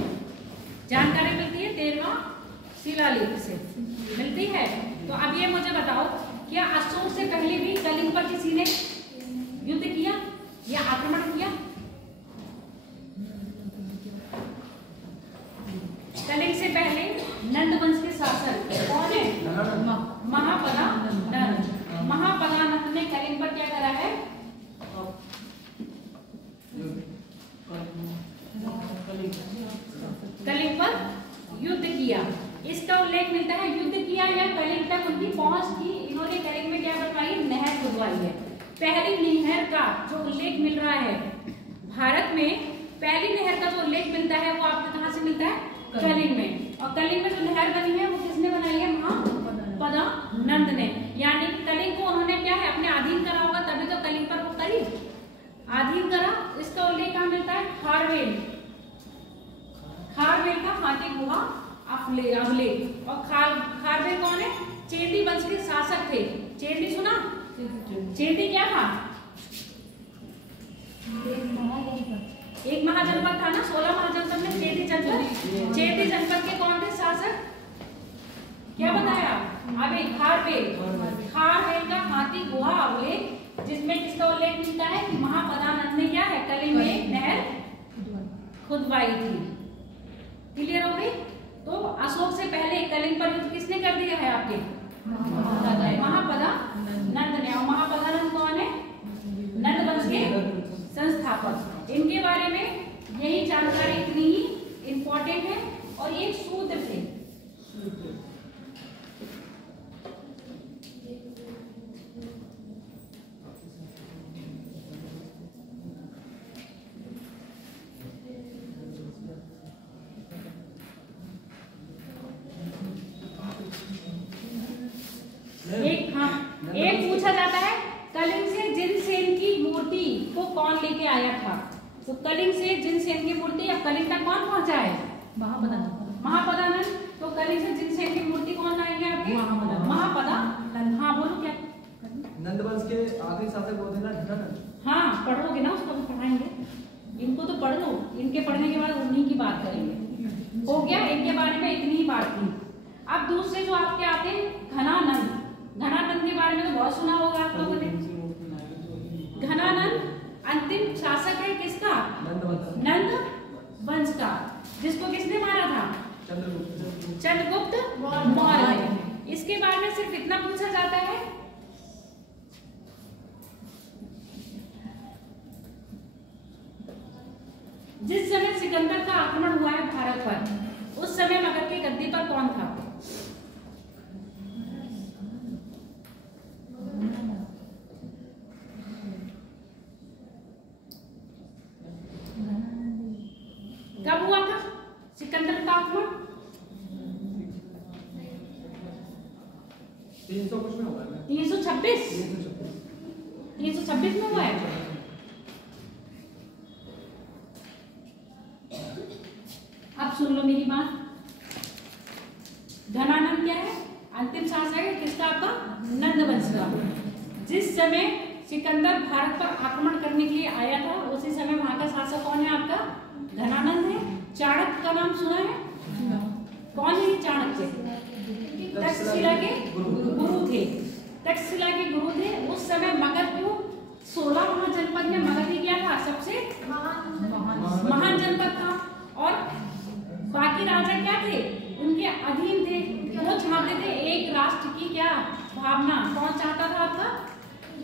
जानकारी मिलती है 13वां शिलालेख से मिलती है। तो अब ये मुझे बताओ, क्या अशोक से पहले भी कलिंग पर किसी ने युद्ध किया या आक्रमण किया? कलिंग से पहले नंद वंश के शासक कौन है? महापदानंद। महापदानंद ने कलिंग पर क्या करा है? कलिंग पर युद्ध किया। इसका उल्लेख मिलता है युद्ध किया या कलिंग तक उनकी पहुंच थी। इन्होंने कलिंग में क्या बनवाई? नहर खुदवाई है। पहली नहर का जो उल्लेख मिल रहा है भारत में, पहली नहर का जो उल्लेख मिलता है वो आपको कहाँ से मिलता है? कलिंग में। और कलिंग में जो नहर बनी है वो किसने बनाई है? महापदानंद ने। यानी कलिंग को उन्होंने क्या है अपने अधीन करा होगा, तभी तो कलिंग पर वो करी अधीन करा। इसका उल्लेख कहाँ मिलता है? खारवेल। खारवेल का हाथी गुहा अभिलेख। और खारवेल कौन है? चेदी वंश के शासक थे। चेदी सुना? चेदी क्या था? एक महाजनपद था ना, 16 महाजनपद में चेदी जनपद। चेदी जनपद के कौन थे शासक? क्या बताया? अभी खारवेल। खारवेल का हाथी गुहा अभिलेख, जिसमें किसका उल्लेख मिलता है कि महापदानंद ने क्या है कलिंग में एक नहर खुदवाई थी। क्लियर हो गई? तो अशोक से पहले कलिंग पर युद्ध किसने कर दिया है आपके? महापदानंद ने। और महापदानंद कौन है? नंद वंश के संस्थापक। इनके बारे में यही जानकारी इतनी ही इंपॉर्टेंट है। और ये शूद्र थे। एक पूछा जाता है कलिंग से जिनसेन की मूर्ति को कौन लेके आया था? तो कलिंग से जिनसेन की मूर्ति अब कलिंग तक कौन पहुंचा है? महापदानंद। तो कलिंग से जिनसेन की मूर्ति कौन लाएंगे आपके? महापदानंद। हाँ बोलो क्या? नंद वंश के आखिरी शासक वो थे ना धनानंद। हाँ पढ़ोगे ना, उसको भी पढ़ाएंगे। इनको तो पढ़ लो, इनके पढ़ने के बाद उन्हीं की बात करेंगे। हो गया, इनके बारे में इतनी ही बात थी। अब दूसरे जो आपके आते हैं घनानंद। घनानंद के बारे में तो बहुत सुना होगा आप लोगों ने। घनानंद अंतिम शासक है किसका? नंद वंश का। जिसको किसने मारा था? चंद्रगुप्त मौर्य। इसके बारे में सिर्फ इतना पूछा जाता है, जिस समय सिकंदर का आक्रमण हुआ है भारत पर, उस समय मगध की गद्दी पर कौन था? कब हुआ था सिकंदर का आक्रमण? 300 कुछ में हुआ है। 326 में हुआ है। अब सुन लो मेरी बात। घनानंद क्या है? अंतिम शासक है किसका? आपका नंद वंश का। जिस समय सिकंदर भारत पर आक्रमण करने के लिए आया था, उसी समय वहां का शासक कौन है? आपका घनानंद है। चाणक्य का नाम सुना है? कौन है चाणक्य? तक्षशिला के गुरु थे। तक्षशिला के गुरु थे। उस समय मगध को 16 महाजनपद में मगध ही क्या था? सबसे महान जनपद था। और बाकी राजा क्या थे? उनके अधीन थे। वो चाहते थे एक राष्ट्र की क्या भावना। कौन चाहता था? आपका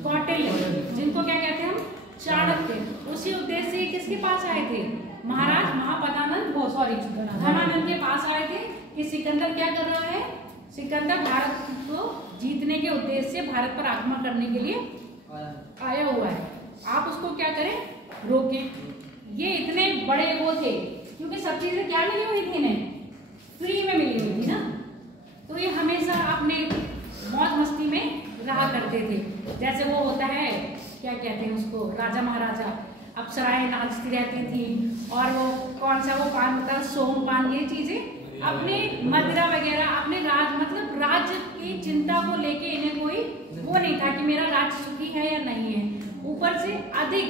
कौटिल्य, जिनको क्या कहते हैं हम? चाणक्य। उसी उद्देश्य से किसके पास आए थे? महाराज महापदानंद घनानंद के पास आए थे कि सिकंदर क्या कर रहा है? सिकंदर भारत को जीतने के उद्देश्य से भारत पर आक्रमण करने के लिए आया हुआ है। आप उसको क्या करें? रोकें। ये इतने बड़े वो थे क्योंकि सब चीजें क्या मिली हुई थी इन्हें? फ्री में मिली हुई थी ना। तो ये हमेशा अपने मौज मस्ती में रहा करते थे। जैसे वो होता है क्या कहते हैं उसको, राजा महाराजा अप्सराएं नाचती रहती थी। और वो कौन सा वो पान होता है, सोमपान, ये चीजें अपने मदिरा वगैरह अपने मतलब राज्य की चिंता को लेके इन्हें कोई वो नहीं था कि मेरा राज्य सुखी है या नहीं है। ऊपर से अधिक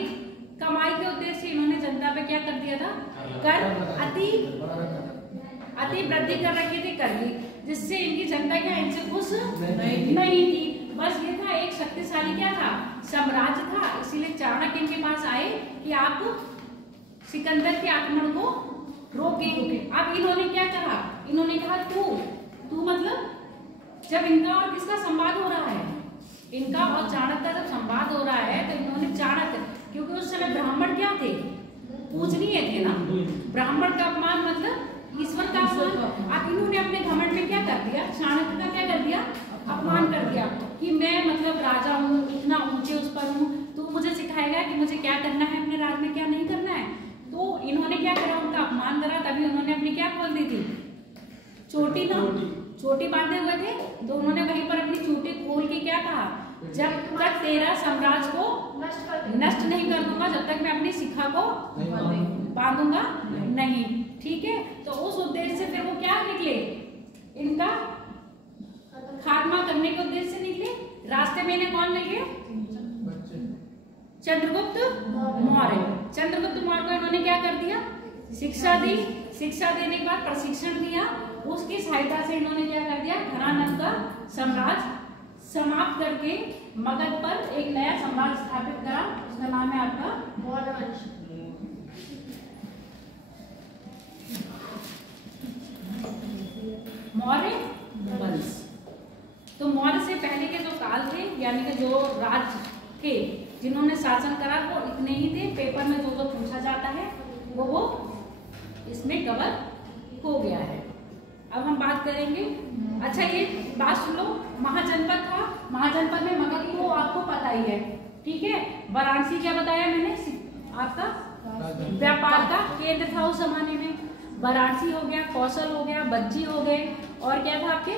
कमाई के उद्देश्य से इन्होंने जनता पे क्या कर दिया था, कर अति वृद्धि कर रखी थी कर ली, जिससे इनकी जनता क्या इनसे खुश नहीं थी। बस ये था, एक शक्तिशाली क्या था, साम्राज्य था। इसीलिए चाणक्य इनके पास आए कि आप सिकंदर के आक्रमण को रोकें। अब इन्होंने क्या कहा, इन्होंने कहा तू मतलब जब इनका और किसका संवाद हो रहा है, इनका और चाणक्य का जब संवाद हो रहा है तो इन्होंने चाणक्य, क्योंकि उस समय ब्राह्मण क्या थे, पूजनीय थे ना, ब्राह्मण का अपमान मतलब ईश्वर का अपमान। अब इन्होंने अपने घमंड में क्या कर दिया, चाणक्य का क्या कर दिया, अपमान कर दिया कि मैं मतलब राजा हूँ, इतना ऊंचे उस पर हूँ, तू मुझे सिखाएगा कि मुझे क्या करना है अपने राज में क्या नहीं करना है। तो इन्होंने क्या करा, उनका अपमान करा। तभी उन्होंने अपनी क्या खोल दी थी, चोटी ना, चोटी बांधे हुए थे, तो उन्होंने वहीं पर अपनी चोटी खोल के क्या कहा, जब तक तेरा साम्राज्य को नष्ट नहीं कर दूंगा, जब तक मैं अपनी शिखा को बांधूंगा नहीं। ठीक है, तो उस उद्देश्य से फिर वो क्या निकले, इनका खात्मा करने के उद्देश्य से निकले। रास्ते में इन्हें कौन मिल गए, चंद्रगुप्त मौर्य। चंद्रगुप्त मौर्य को इन्होंने क्या कर दिया, शिक्षा दी। शिक्षा देने के बाद प्रशिक्षण दिया, उसकी सहायता से इन्होंने क्या कर दिया, घनानंद का साम्राज्य समाप्त करके मगध पर एक नया साम्राज्य स्थापित करा। उसका नाम है आपका मौर्य वंश। मौर्य वंश। तो मौर्य से पहले के जो काल थे, यानी कि जो राज थे जिन्होंने शासन करा, वो इतने ही थे। पेपर में जो पूछा जाता है वो इसमें कवर हो गया है। अब हम बात करेंगे, अच्छा ये बात सुन लो, महाजनपद था, महाजनपद में मगध को आपको पता ही है। ठीक है, वाराणसी क्या बताया मैंने, आपका व्यापार का केंद्र था उस जमाने में। वाराणसी हो गया, कौशल हो गया, बज्जी हो गए, और क्या था आपके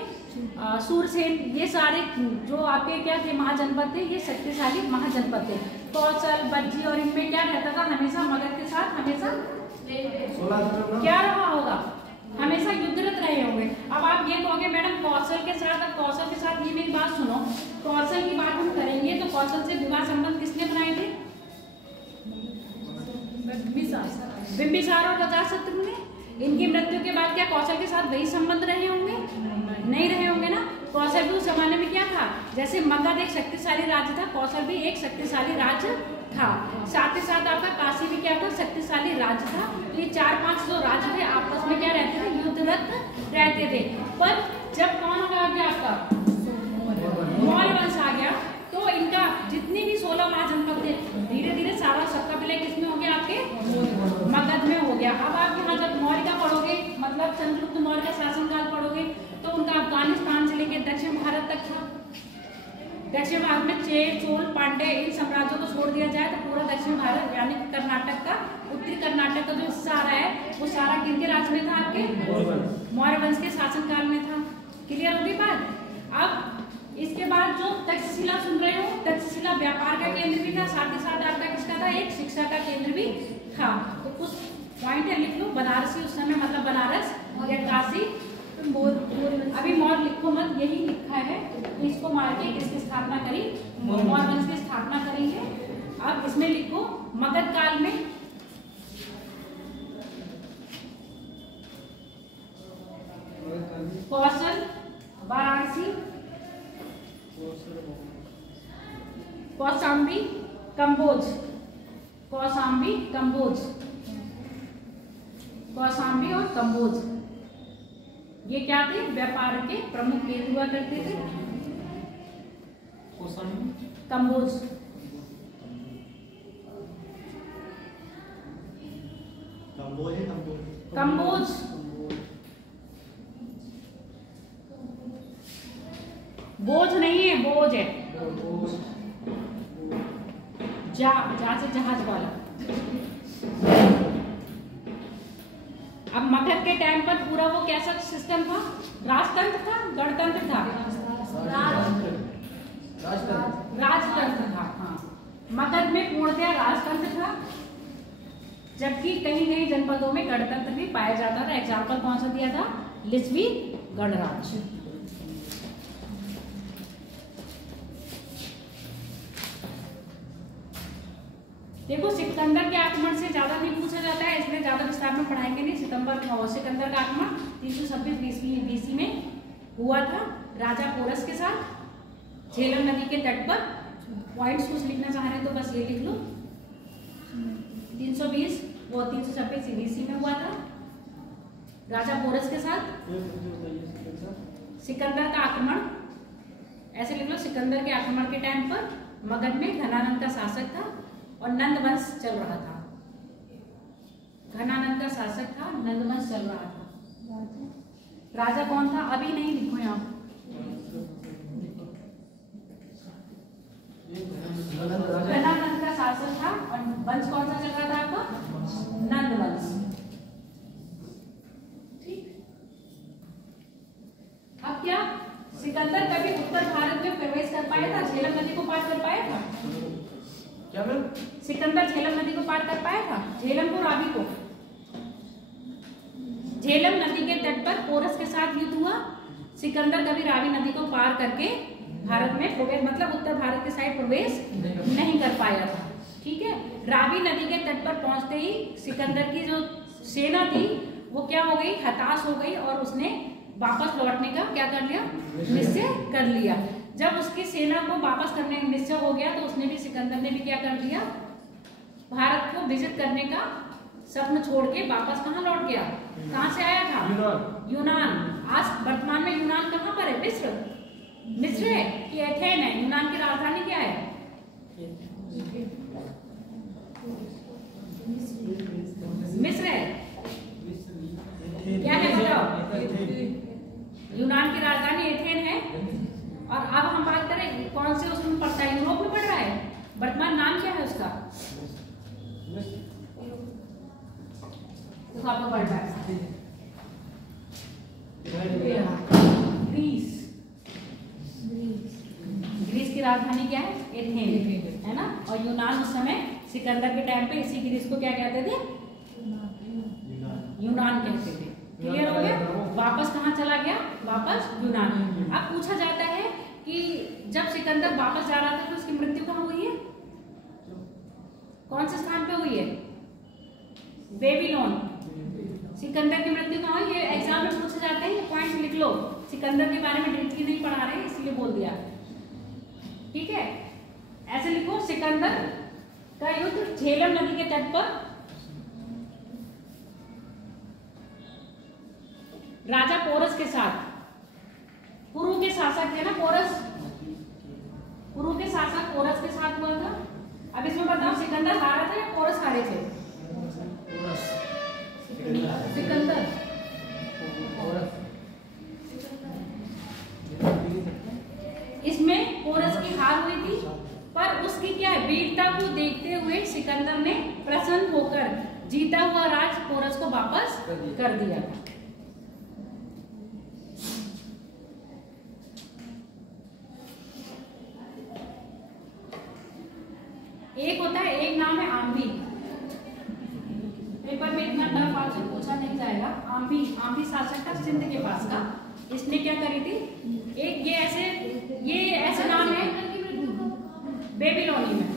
सूरसेन। ये सारे जो आपके क्या थे, महाजनपद थे, ये शक्तिशाली महाजनपद थे। कौशल, बज्जी, और इनमें क्या रहता था, हमेशा मगध के साथ हमेशा क्या रहा होगा, हमेशा युद्धरत रहे होंगे। अब आप ये कहोगे मैडम कौशल के साथ, अब कौशल के साथ ये मेरी बात सुनो, कौशल की बात हम करेंगे तो कौशल से विवाह संबंध किसने बनाए थे, बिंबिसार और अजातशत्रु ने। इनकी मृत्यु के बाद क्या कौशल के साथ वही संबंध रहे होंगे, नहीं रहे होंगे ना। कौशल भी उस जमाने में क्या था, जैसे मगध एक शक्तिशाली राज्य था, कौशल भी एक शक्तिशाली राज्य था। साथ ही साथ आपका काशी भी क्या था, शक्तिशाली राज्य था। ये 4-5 जो राज्य थे आपस में क्या रहते थे, युद्धरत रहते थे। पर जब कौन आ गया आपका मौर्य वंश आ गया, तो इनका जितने भी 16 महाजनपद थे, धीरे धीरे सारा सबका विलय किसमें हो गया, आपके मगध में हो गया। अब आप यहाँ जब मौर्य का पढ़ोगे, मतलब चंद्रगुप्त मौर्य का शासनकाल पढ़ोगे, तो उनका अफगानिस्तान से लेकर दक्षिण भारत तक था। दक्षिण भारत में चेर, चोल, पांडे, इन साम्राज्यों को छोड़ दिया जाए तो पूरा दक्षिण भारत यानी कर्नाटक का, उत्तरी कर्नाटक का जो हिस्सा आ रहा है, वो सारा किनके राज में था, आपके मौर्य वंश के शासनकाल में था। क्लियर होगी बात। अब इसके बाद जो तक्षशिला सुन रहे हो, तक्षशिला व्यापार का केंद्र भी था, साथ ही साथ आपका किसका था, एक शिक्षा का केंद्र भी था। तो कुछ पॉइंट है लिख लो, बनारसी उस समय मतलब बनारस या काशी। अभी मौर्य लिखो मत, यही लिखा है, इसको मार के किसकी स्थापना करी, मौर्य वंश की स्थापना करेंगे। अब इसमें लिखो मगध काल में कौशल, वाराणसी, कौशाम्बी, कंबोज, कौशाम्बी, कंबोज, कौशाम्बी और कंबोज, ये क्या थे, व्यापार के प्रमुख केंद्र हुआ करते थे। कंबोज, कंबोज, बोझ नहीं है, बोझ है, जा से जहाज वाला। अब मगध के टाइम पर पूरा वो कैसा सिस्टम था, राजतंत्र था, गणतंत्र था, राजतंत्र था। हाँ, मगध में पूर्णतया राजतंत्र था, जबकि कहीं कहीं जनपदों में गणतंत्र भी पाया जाता था। एग्जाम्पल कौन सा दिया था, लिच्छवी गणराज्य। देखो सिकंदर के आक्रमण से ज्यादा नहीं पूछा जाता है, इसलिए ज्यादा विस्तार में पढ़ाएंगे नहीं। सिकंदर का आक्रमण 326 BC में हुआ था राजा पोरस के साथ झेलम नदी के तट पर। पॉइंट्स कुछ लिखना चाह रहे हैं तो बस ये लिख लो। 326 BC में हुआ था राजा पोरस के साथ सिकंदर का आक्रमण। ऐसे लिख लो, सिकंदर के आक्रमण के टाइम पर मगध में घनानंद का शासक था और नंद वंश चल रहा था। घनानंद का शासक था, नंद वंश चल रहा था। राजा कौन था अभी नहीं लिखो यहाँ। घनानंद का शासक था और वंश कौन सा चल रहा था आपका? नंद वंश। ठीक। अब क्या सिकंदर कभी उत्तर भारत में प्रवेश कर पाया था? झेलम नदी को पार कर पाया था? क्या मैम? सिकंदर झेलम नदी को पार कर पाया था? झेलम को रावी को? झेलम नदी के तट पर पोरस के साथ युद्ध हुआ। सिकंदर कभी रावी नदी को पार करके भारत में प्रवेश, मतलब उत्तर भारत के साइड प्रवेश नहीं कर पाया था। ठीक है। रावी नदी के तट पर पहुंचते ही सिकंदर की जो सेना थी वो क्या हो गई? हताश हो गई और उसने वापस लौटने का क्या कर लिया? निश्चय कर लिया। जब उसकी सेना को वापस करने का निश्चय हो गया तो उसने भी, सिकंदर ने भी क्या कर दिया? भारत को विजिट करने का सपना छोड़ के वापस कहाँ लौट गया? कहाँ से आया था? यूनान। आज वर्तमान में यूनान कहाँ पर है? मिस्र। मिस्र है कि एथेन है? यूनान की राजधानी क्या है? मिस्र है। क्या है बताओ? यूनान की राजधानी एथेन है। और अब हम बात करें कौन से उसमें पड़ता है? यूरोप में पड़ रहा है। वर्तमान नाम क्या है उसका? तो आपको पढ़ रहा है ग्रीस। ग्रीस की राजधानी क्या है? एथेन है ना। और यूनान उस समय सिकंदर के टाइम पे इसी ग्रीस को क्या कहते थे? यूनान कहते थे। क्लियर हो गया? वापस कहाँ चला गया? वापस यूनान। अब पूछा जाता है कि जब सिकंदर वापस जा रहा था तो उसकी मृत्यु कहाँ हुई है? कौन से स्थान पे हुई है? बेबीलोन। सिकंदर की मृत्यु कहाँ हुई? ये एग्जाम में पूछा जाता है, ये पॉइंट लिख लो। सिकंदर के बारे में डिटेल नहीं पढ़ा रहे इसलिए बोल दिया। ठीक है। ऐसे लिखो, सिकंदर का युद्ध झेलम नदी के तट पर राजा पोरस के साथ, पुरु के शासक थे ना पोरस, पुरु के शासक पोरस के साथ हुआ था। अब इसमें बताओ सिकंदर हारा था या पोरस हारे थे? सिकंदर। इसमें पोरस की हार हुई थी, पर उसकी क्या है? वीरता को देखते हुए सिकंदर ने प्रसन्न होकर जीता हुआ राज पोरस को वापस कर दिया। एक होता है, एक नाम है आम्बी। पेपर में इतना टफ आपसे पूछा नहीं जाएगा। आम्बी शासक था सिंध के पास का। इसने क्या करी थी? एक ये ऐसे नाम है बेबीलोनी में।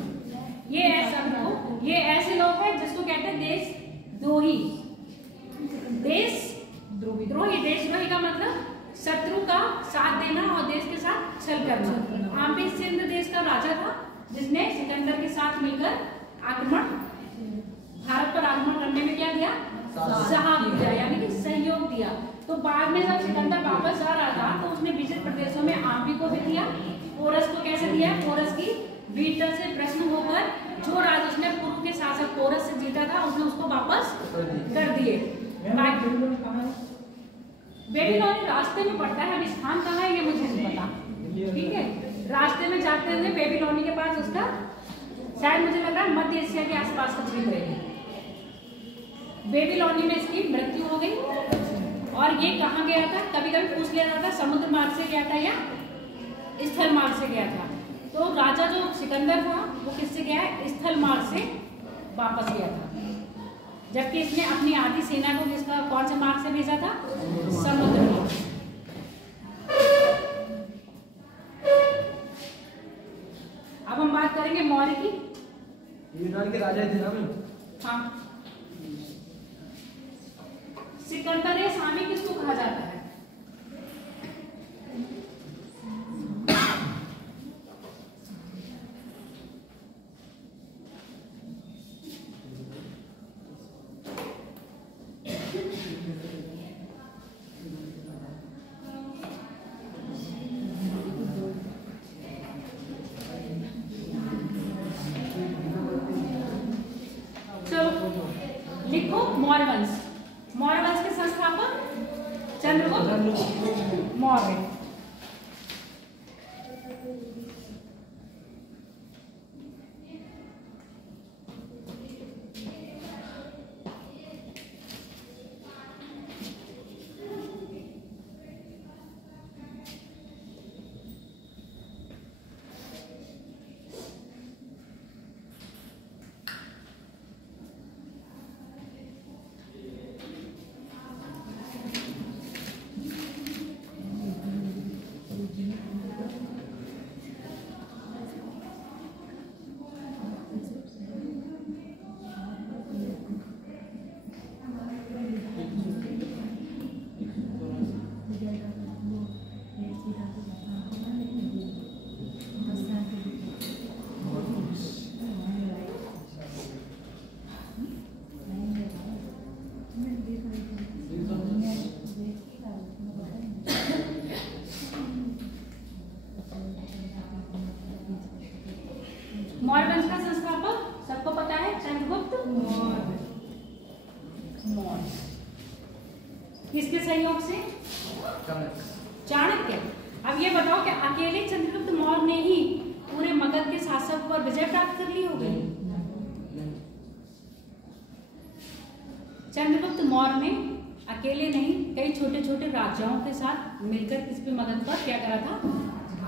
ये ऐसे लोग हैं जिसको कहते हैं देशद्रोही। देशद्रोही का मतलब शत्रु का साथ देना और देश के साथ छल करना। आम्बी सिंध देश का राजा था जिसने सिकंदर के साथ मिलकर भारत पर आक्रमण करने में क्या दिया? साहस दिया, यानी कि सहयोग दिया। तो बाद में जब सिकंदर वापस आ रहा था तो उसने विजित प्रदेशों में आम्बी को भी दिया। पोरस को कैसे दिया? पोरस की वीरता से प्रसन्न होकर जो राज उसने पूर्व के शासक पोरस से जीता था उसने उसको वापस कर दिए। बेबीलोनी रास्ते में पड़ता है। अब स्थान कहाँ है ये मुझे नहीं पता। ठीक है। रास्ते में जाते हुए बेबीलोनी के पास उसका शायद मुझे लग रहा है मध्य एशिया के आसपास का क्षेत्र है। बेबीलोनी में इसकी मृत्यु हो गई। और ये कहाँ गया था? कभी कभी पूछ लिया जाता, समुद्र मार्ग से गया था या स्थल मार्ग से गया था। तो राजा जो सिकंदर था वो किससे गया है? स्थल मार्ग से वापस गया था। जबकि इसने अपनी आधी सेना को किसका कौन से मार्ग से भेजा था? समुद्र मार्ग। अब हम बात करेंगे मौर्य की। यूनान के राजा थे ना मैम। हाँ। सिकंदर सामी किसको कहा जाता है? लिखो मौर्य वंश। मौर्य वंश के संस्थापक चंद्रगुप्त मौर्य। मौर्य वंश का संस्थापक सबको पता है, चंद्रगुप्त मौर्य। किसके सहयोग से? चाणक्य। अब ये बताओ कि अकेले चंद्रगुप्त मौर्य ने ही पूरे मगध के शासक पर विजय प्राप्त कर ली होगी? चंद्रगुप्त मौर्य ने अकेले नहीं, कई छोटे छोटे राजाओं के साथ मिलकर इस पे मगध पर क्या करा था?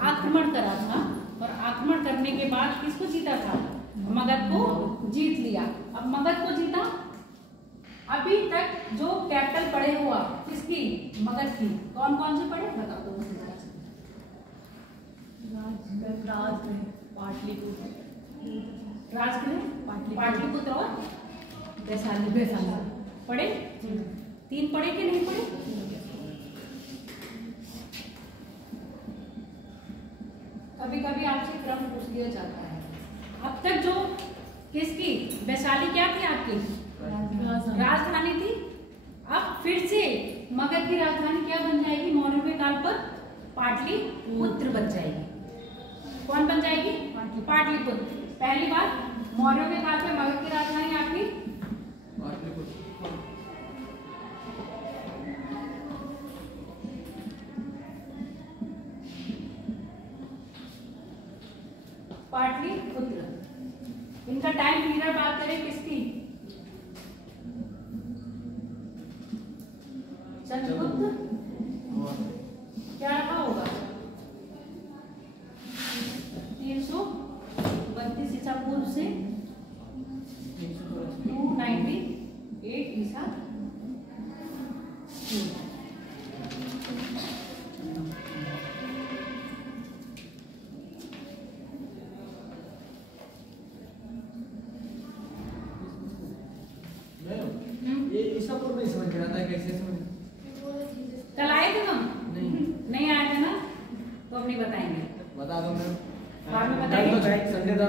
आक्रमण करा था। और आक्रमण करने के बाद किसको जीता था? मगध को जीत लिया। अब मगध को जीता, अभी तक जो कैपिटल पड़े हुआ किसकी? मगध की। कौन कौन से पड़े बता दो मुझे जरा से। राजगृह, पाटलिपुत्र और वैशाली पड़े। 3 पड़े कि नहीं पड़े? कभी कभी आपसे क्रम पूछ लिया जाता है। अब तक जो किसकी? वैशाली क्या थी आपकी? राजधानी थी। अब फिर से मगध की राजधानी क्या बन जाएगी? मौर्य काल पर पाटलिपुत्र बन जाएगी। कौन बन जाएगी? पाटलिपुत्र। पहली बार मौर्य काल में मगध की राजधानी आपकी पाटलिपुत्र। इनका टाइम पीरियड बात करें किसकी? चंद्रगुप्त क्या रखा होगा? 332 ईसा पूर्व से 298 ईसा ये ईसा पूर्व नहीं समझ में आता है, कैसे समझ? कल आए थे तुम? नहीं आए थे ना, तो हम नहीं बताएंगे। बता दो मैम। बाद में बताएंगे। संडे था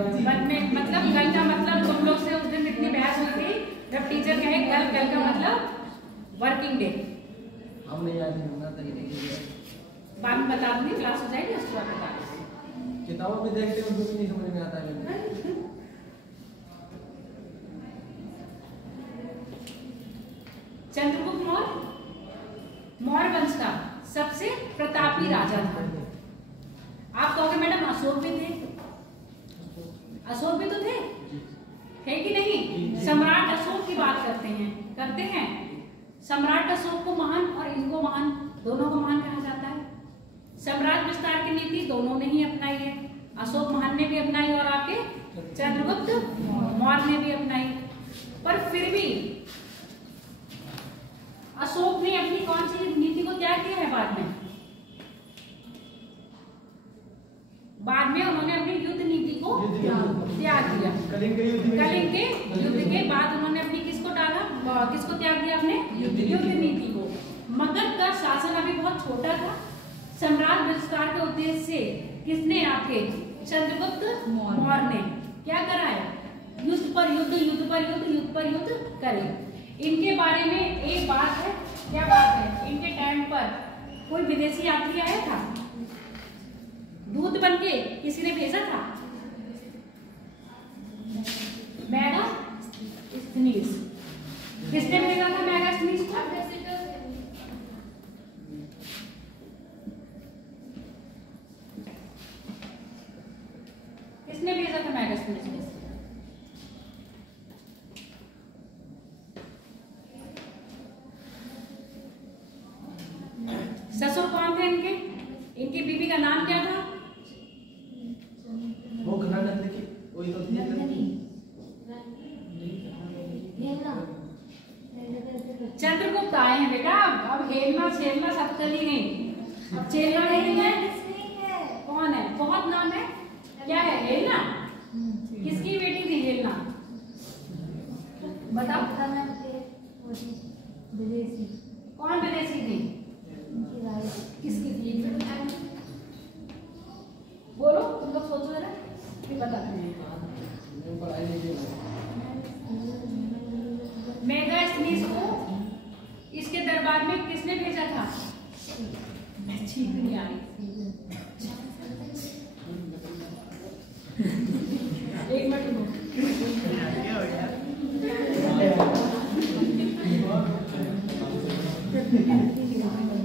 मतलब कल का मतलब तुम लोग से उस दिन इतनी बहस हुई थी जब टीचर कहे कल का मतलब वर्किंग डे। हम नहीं याद होगा बाद में बता दूंगी, क्लास हो जाएगी उसके बाद बता दूंगी। किताबों में देखते हैं उनको भी नहीं समझ में आता है। चंद्रगुप्त मौर्य वंश का सबसे प्रतापी राजा था। आप कहोगे मैडम अशोक भी थे, अशोक भी तो थे, है कि नहीं? सम्राट अशोक की बात करते हैं। सम्राट अशोक को महान और इनको महान, दोनों को महान कहा जाता है। सम्राट विस्तार की नीति दोनों ने ही अपनाई है। अशोक महान ने भी अपनाई और आपके चंद्रगुप्त मौर्य ने भी अपनाई। पर फिर भी अशोक ने अपनी कौन सी नीति को त्याग किया है बाद में? बाद बाद में उन्होंने अपनी युद्ध नीति को त्याग दिया। कलिंग के युद्ध के बाद उन्होंने अपनी किसको त्याग दिया? अपने युद्ध नीति को। मगध का शासन अभी बहुत छोटा था। सम्राट विस्तार के उद्देश्य से किसने? आपके चंद्रगुप्त मौर्य ने क्या कराया? युद्ध पर युद्ध, युद्ध पर युद्ध, युद्ध पर युद्ध करे। इनके बारे में एक बात है, क्या बात है? इनके टाइम पर कोई विदेशी यात्री आया था? दूत बनके किसी ने भेजा था? मेगास्थनीज। किसने भेजा था मेगास्थनीज को? किसने भेजा था मेगास्थनीज को? ससुर कौन थे इनके? इनकी बीबी का नाम क्या था? वो घनानंद की वही तो थी। चंद्रगुप्त आए हैं बेटा। अब हेलना छेलना सब चली नहीं, अब चेलना नहीं है। कौन है? बहुत नाम है। क्या है? हेलना। किसकी बेटी थी हेलना? बताओ। कौन विदेशी थी? किसकी थी? बोलो, तुम लोग सोचो जरा, फिर बताते हैं। मेगास्थनीज को इसके दरबार में किसने भेजा था? ठीक नहीं आ रही। एक मिनट रुको।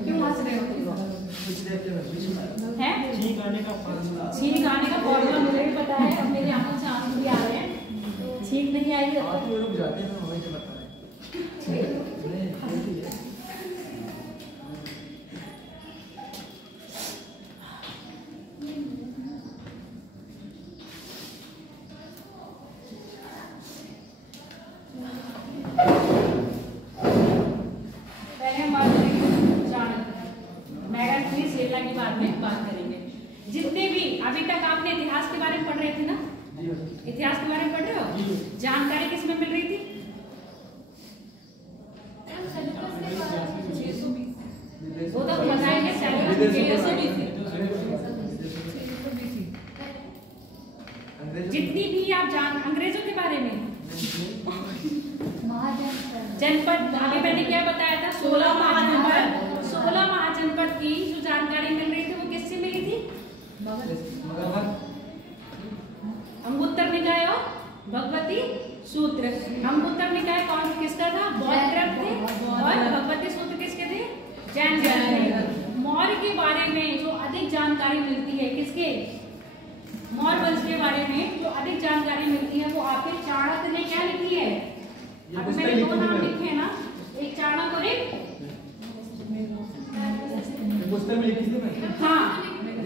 क्यों हंस रहे हो तुम लोग? हैं? छींक आने का फॉर्मूला मुझे भी पता है। अब मेरी आंखों से आंसू भी आ रहे हैं। छींक नहीं आई है आप लोग जाते हैं, हमें क्या पता है? पहले हम बात करेंगे चाणक्य। मेगास्थनीज हेलना की बात करेंगे। जितने भी अभी तक आपने इतिहास के बारे में पढ़ रहे थे ना? इतिहास के बारे में पढ़ रहे हो? जानकारी किसमें मिल रही थी? वो तो बताएंगे। जितनी भी आप अंग्रेजों के बारे में जनपद, अभी मैंने क्या बताया था? 16 महाजनपद। 16 महाजनपद की जो जानकारी मिल रही थी वो किससे मिली थी? अंगुत्तर निकाय और भगवती सूत्र। अंगुत्तर निकाय कौन किसका था? बौद्ध ग्रंथ थे। और भगवती सूत्र किसके थे? जैन ग्रंथ। मौर्य के बारे में जो अधिक जानकारी मिलती है, किसके? मौर्य वंश के बारे में जो अधिक जानकारी मिलती है वो आपके चाणक्य ने क्या लिखी है? अभी मैंने दो नाम लिखे हैं ना, एक चाणक्य और एक पुस्तक में लिखी थी मैं। हाँ,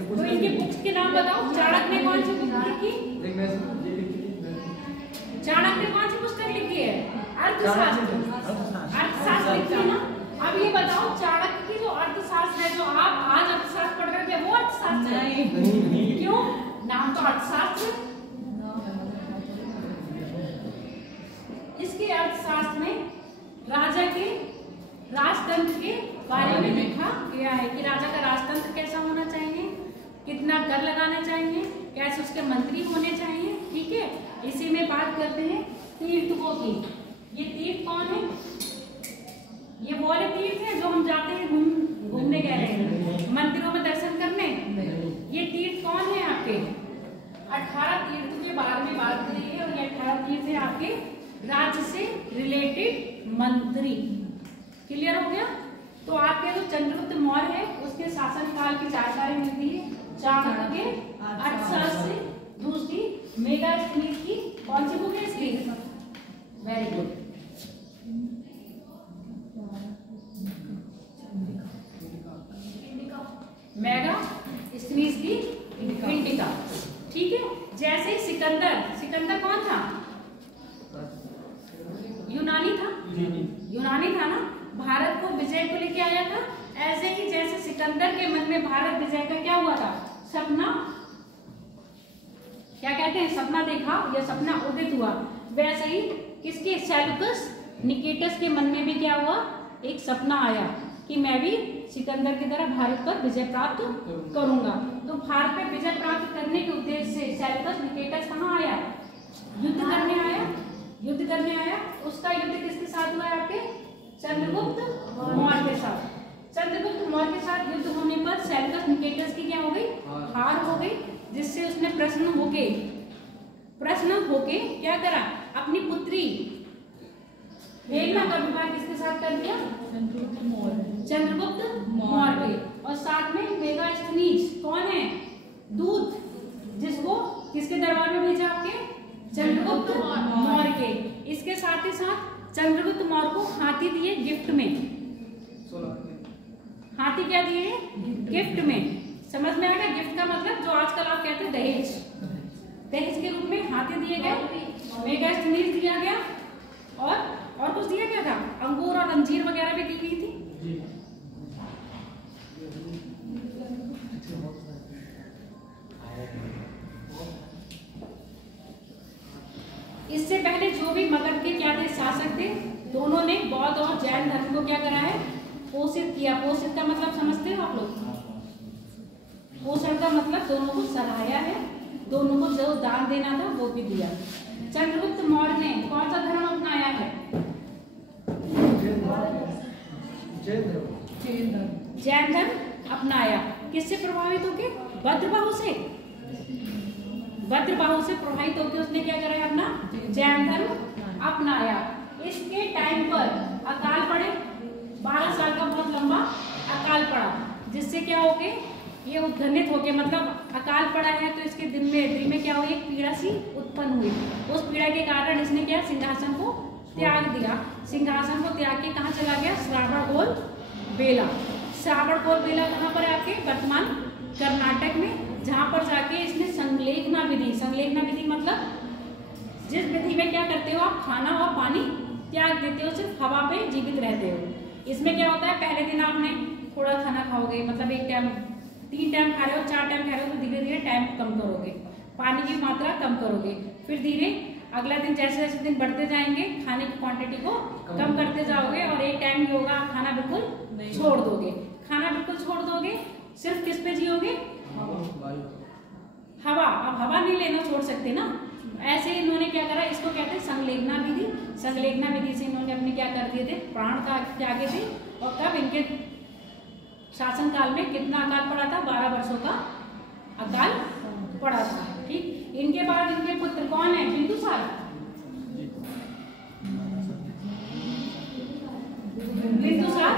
तो इनके बुक्स के नाम बताओ। चाणक्य ने कौन सी बुक लिखी? चाणक्य ने कौन सी पुस्तक लिखी है? अर्थशास्त्र। अर्थशास्त्र लिखी है ना? अब ये बताओ, चाणक्य की जो अर्थशास्त्र है, जो आप आज अर्थशास्त्र पढ़ रहे थे, वो अर्थशास्त्र है? क्यों? नाम तो अर्थशास्त्र। इसके अर्थशास्त्र में राजा के राजतंत्र के बारे में लिखा गया है कि राजा का राजतंत्र कैसा होना चाहिए, कितना कर लगाना चाहिए, कैसे उसके मंत्री होने चाहिए। ठीक है, इसी में बात करते हैं तीर्थों की। ये तीर्थ कौन है? ये वो वाले तीर्थ है जो हम जाते हैं घूमने गए हैं, मंदिरों में दर्शन करने। ये तीर्थ कौन है आपके? 18 तीर्थ के बारे में बात करेंगे। और ये 18 तीर्थ है आपके राज्य से रिलेटेड मंत्री। क्लियर हो गया? तो आपके जो चंद्रगुप्त मौर्य है उसके शासनकाल की जानकारी मिलती है चाणक्य के अर्थशास्त्र से। दूसरी मेगास्थनीज की कौन सी बुक है इसकी? Very good. मेगास्थनीज की इंडिका। ठीक है, जैसे सिकंदर कौन था? यूनानी था ना? भारत को विजय को लेके आया था। ऐसे ही जैसे सिकंदर के मन में भारत विजय का क्या हुआ था? सपना क्या कहते हैं, सपना देखा या सपना उदित हुआ। वैसे ही किसके, सेल्यूकस निकेटस के मन में भी क्या हुआ, एक सपना आया कि मैं भी सिकंदर की तरह भारत पर विजय प्राप्त करूंगा। तो भारत पर विजय प्राप्त करने के उद्देश्य से सेल्यूकस निकेटस कहाँ आया, युद्ध करने आया, युद्ध करने आया। उसका युद्ध किसके साथ हुआ है आपके, चंद्रगुप्त मौर्य के साथ। चंद्रगुप्त मौर्य के साथ युद्ध होने पर सेल्यूकस निकेटस की क्या हो गई, हार हो गई, जिससे उसने प्रश्न होके क्या करा, अपनी पुत्री मेघना का विवाह किसके साथ कर दिया, चंद्रगुप्त मौर्य के। और साथ में मेगास्थनीज कौन है, दूत, जिसको किसके दरबार में भेजा, आपके चंद्रगुप्त मौर्य के। इसके साथ ही साथ चंद्रगुप्त मौर्य को हाथी दिए गिफ्ट में, हाथी क्या दिए गिफ्ट में, समझ में आएगा। गिफ्ट का मतलब जो आजकल आप कहते हैं दहेज, दहेज के रूप में हाथी दिए गए, मेगास्थनीज दिया गया, और कुछ दिया गया था, अंगूर और अंजीर वगैरह भी दी गई थी। इससे पहले जो भी मगध के क्या थे, शासक थे, दोनों ने बौद्ध और जैन धर्म को क्या करा है, पोषित किया। पोषित का मतलब समझते हो आप लोग, पोषण का मतलब दोनों को सराहाया है, दोनों को जो दान देना था वो भी दिया। चंद्रगुप्त मौर्य ने कौन सा धर्म अपनाया है, जैन धर्म अपनाया। किससे प्रभावित होके, भद्रबाहु से, भद्रबाहु से प्रभावित होकर उसने क्या करा है, अपना जैन धर्म अपनाया। इसके टाइम पर अकाल पड़े, 12 साल का बहुत लंबा अकाल पड़ा, जिससे क्या हो गए, ये उद्घनित हो गए, मतलब अकाल पड़ा है तो इसके दिल में क्या हुई, एक पीड़ा सी उत्पन्न हुई। उस पीड़ा के कारण इसने क्या, सिंहासन को त्याग दिया। सिंहासन को त्याग के कहाँ चला गया, श्रावणकोल बेला। श्रावणकोल बेला कहाँ पर है आपके, वर्तमान कर्नाटक में, जहाँ पर जाके इसने संलेखना विधि, संलेखना विधि मतलब जिस विधि में क्या करते हो आप, खाना और पानी त्याग देते हो, सिर्फ हवा पे जीवित रहते हो। इसमें क्या होता है, पहले दिन आपने थोड़ा खाना खाओगे, मतलब एक टाइम, 3 टाइम खा रहे हो, 4 टाइम खा रहे हो, तो धीरे धीरे टाइम कम करोगे, पानी की मात्रा कम करोगे, फिर धीरे अगला दिन जैसे जैसे दिन बढ़ते जाएंगे खाने की क्वांटिटी को कम करते जाओगे, और एक टाइम ये होगा आप खाना बिल्कुल छोड़ दोगे। खाना बिल्कुल छोड़ दोगे, सिर्फ किस पे जियोगे, हवा। अब हवा नहीं लेना छोड़ सकते ना, ऐसे इन्होंने क्या करा, इसको कहते हैं संलेखना विधि। संलेखना विधि से इन्होंने अपने क्या कर दिए थे, प्राण त्यागे थे। और कब, इनके शासन काल में कितना अकाल पड़ा था, 12 वर्षों का अकाल पड़ा था। ठीक, इनके बाद इनके पुत्र कौन है, बिंदुसार। बिंदुसार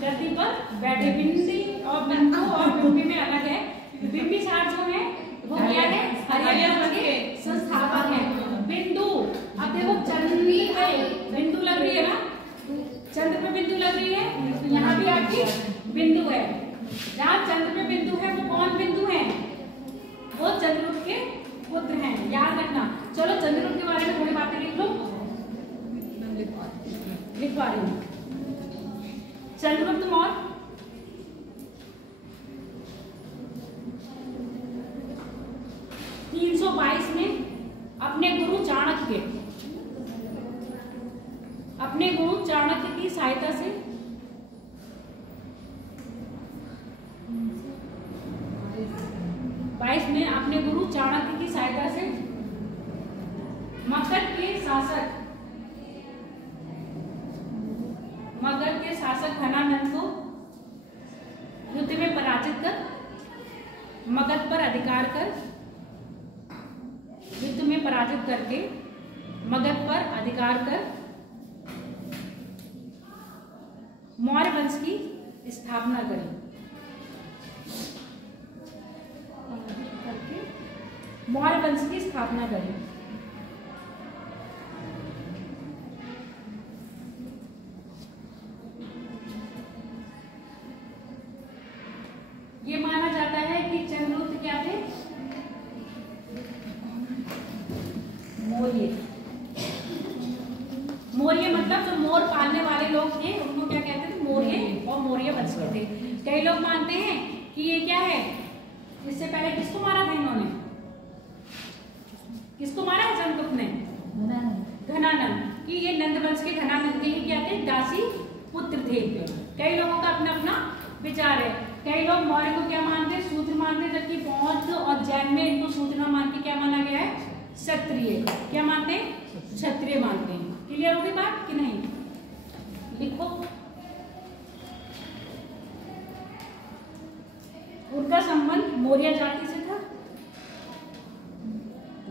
धरती पर बैठे, बिंदी और बिंदु और बिंबी में अलग है। बिंबिसार जो है वो क्या है, हरियाणा के संस्थापक है। बिंदु, अब देखो चंद्र पे बिंदु लग रही है ना, चंद्र पे बिंदु लग रही है, यहाँ भी आपकी बिंदु है। जहाँ चंद्र पे बिंदु है वो कौन बिंदु है, वो चंद्रगुप्त के पुत्र हैं, याद रखना। चलो चंद्रगुप्त के बारे में थोड़ी बातें लिख लो, लिख पा रही हूँ। चंद्रगुप्त मौर्य 322 में अपने गुरु चाणक्य की सहायता से में अपने गुरु चाणक्य की सहायता से मगध के शासक घनानंद को युद्ध में पराजित कर, मगध पर अधिकार कर, युद्ध में पराजित करके मगध पर अधिकार कर मौर्य वंश की स्थापना करी। मौर्य वंश की स्थापना करी। ये माना जाता है कि चंद्रगुप्त क्या थे, मौर्य। मौर्य मतलब जो मोर पालने वाले लोग थे उनको क्या कहते थे, मौर्य, और मौर्य वंश के थे। कई लोग मानते हैं कि ये क्या है, इससे पहले किसको मारा था इन्होंने, ये नंद वंश के घनानंद के ही क्या थे, दासी पुत्र थे। कई लोगों का अपना अपना विचार है। कई लोग मौर्य को क्या मानते हैं, शूद्र मानते हैं, जबकि बौद्ध और जैन में इनको शूद्र ना मान के क्या माना गया है, क्षत्रिय। क्या मानते हैं, क्षत्रिय मानते हैं। क्लियर होगी बात कि नहीं? लिखो। उनका संबंध मौर्य जाति से था,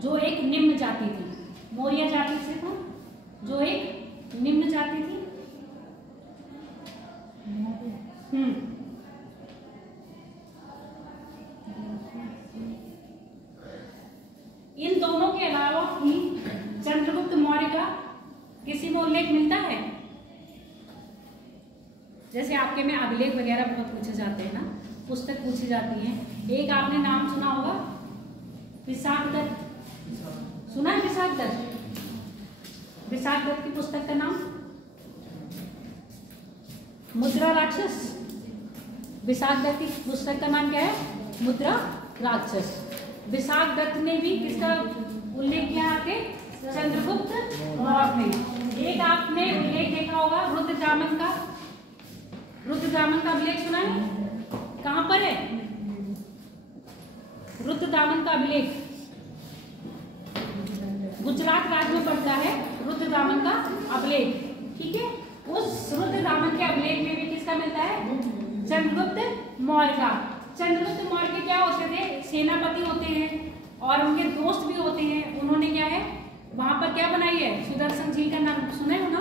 जो एक निम्न जाति थी। मौर्य जाति से था, जो एक निम्न जाति थी। इन दोनों के अलावा भी चंद्रगुप्त मौर्य का किसी में उल्लेख मिलता है? जैसे आपके में अभिलेख वगैरह बहुत पूछे जाते हैं ना, पुस्तक पूछी जाती है। एक आपने नाम सुना होगा, विशाख दत्त। सुना है विशाख दत्त? विशाख दत्त की पुस्तक का नाम मुद्रा राक्षस। विशाख दत्त की पुस्तक का नाम क्या है, मुद्रा राक्षस। विशाख दत्त ने भी किसका उल्लेख किया आपके, चंद्रगुप्त मौर्य ने। एक आपने उल्लेख देखा होगा रुद्रदामन का। रुद्रदामन का अभिलेख सुना है? कहां पर है रुद्रदामन का अभिलेख? गुजरात राज्य में पड़ता है रुद्रदामन का अभिलेख। ठीक है, उस रुद्रदामन के अभिलेख में भी किसका मिलता है, चंद्रगुप्त मौर्य का। चंद्रगुप्त मौर्य के क्या होते थे, सेनापति होते हैं और उनके दोस्त भी होते हैं। उन्होंने क्या है वहां पर क्या बनाई है, सुदर्शन झील का नाम सुने हो ना?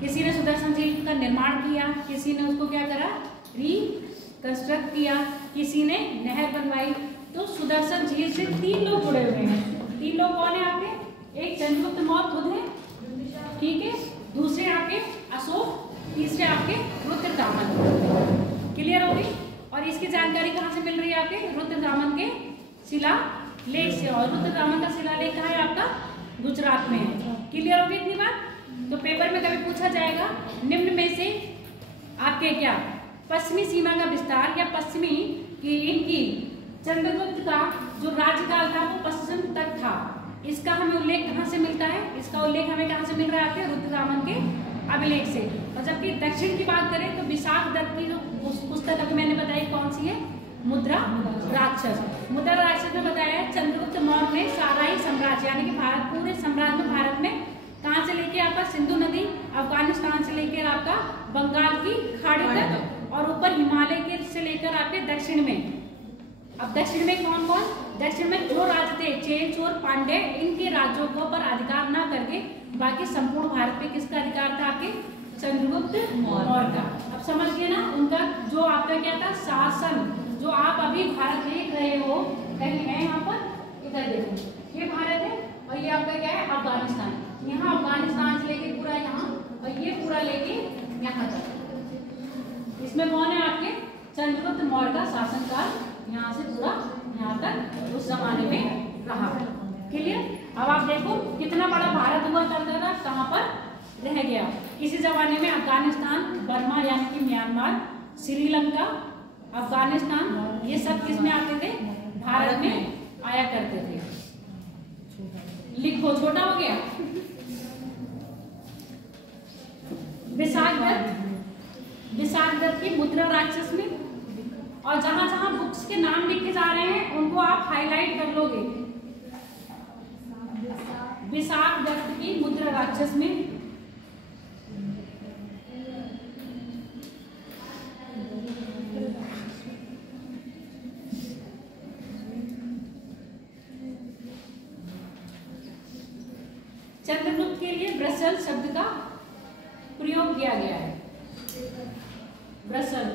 किसी ने सुदर्शन झील का निर्माण किया, किसी ने उसको क्या करा, रिकंस्ट्रक्ट किया, किसी ने नहर बनवाई। तो सुदर्शन झील से 3 लोग जुड़े हुए हैं। 3 लोग कौन है आपके, एक चंद्रगुप्त मौर्य खुद है, ठीक है, दूसरे आपके अशोक, तीसरे आपके रुद्रदामन। क्लियर हो गई? और इसकी जानकारी कहाँ से मिल रही है आपके, रुद्रदामन के शिलालेख से। और रुद्रदामन का शिलालेख कहाँ है आपका, गुजरात में है। क्लियर हो गई इतनी बात? तो पेपर में कभी पूछा जाएगा निम्न में से आपके क्या पश्चिमी सीमा का विस्तार या पश्चिमी की इनकी चंद्रगुप्त का जो राज्यकाल था वो पश्चिम तक था, इसका हमें उल्लेख कहाँ से मिलता है? इसका उल्लेख हमें कहाँ से मिल रहा है आपके, रुद्रदामन के अभिलेख से। और जबकि दक्षिण की बात करें तो विशाख दत्त की जो पुस्तक अभी मैंने बताई कौन सी है, मुद्रा राक्षस। मुद्रा राक्षस में बताया है चंद्रगुप्त मौर्य ने सारा ही साम्राज्य यानी कि भारत, पूरे साम्राज्य में भारत में कहाँ से लेके आपका सिंधु नदी, अफगानिस्तान से लेकर आपका बंगाल की खाड़ी तक और ऊपर हिमालय के से लेकर आपके दक्षिण में। अब दक्षिण में कौन कौन, दक्षिण में जो राज्य थे चेन, चोर, पांड्य, इनके राज्यों को पर अधिकार न करके बाकी संपूर्ण भारत पे किसका अधिकार था आपके, चंद्रगुप्त मौर्य का। अब समझिए ना उनका जो आपका क्या था शासन, जो आप अभी भारत देख रहे हो, कहीं है यहाँ पर, इधर देखो ये भारत है और ये आपका क्या है अफगानिस्तान। यहाँ अफगानिस्तान से लेके पूरा यहाँ और ये पूरा लेके यहाँ तक। इसमें कौन है आपके, चंद्रगुप्त मौर्य का शासनकाल यहाँ से पूरा यहाँ तक उस जमाने में रहा। क्लियर? अब आप देखो कितना बड़ा भारत हुआ करता था, कहाँ पर रह गया। इसी जमाने में अफगानिस्तान, बर्मा यानी कि म्यांमार, श्रीलंका, अफगानिस्तान, ये सब किस में आते थे, भारत में आया करते थे। लिखो, छोटा हो गया। विशाख दत्त की मुद्रा राक्षस में, और जहां जहां बुक्स के नाम लिखे जा रहे हैं उनको आप हाईलाइट कर लोगे। विशाख दत्त की मुद्रा राक्षस में चंद्रगुप्त के लिए ब्रसल शब्द का प्रयोग किया गया है। ब्रसल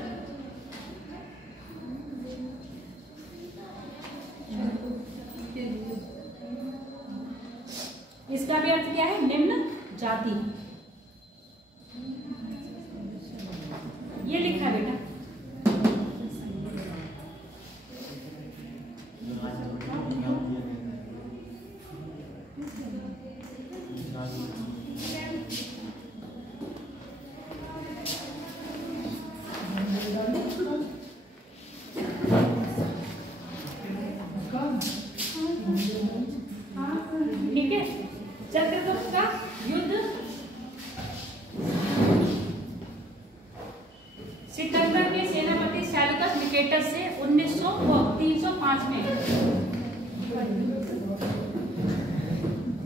इसका भी अर्थ क्या है, निम्न जाति। ये लिखा है बेटा, ठीक है। चंद्रगुप्त का युद्ध सिकंदर के सेनापति सैलुकस निकेटस से 305 में।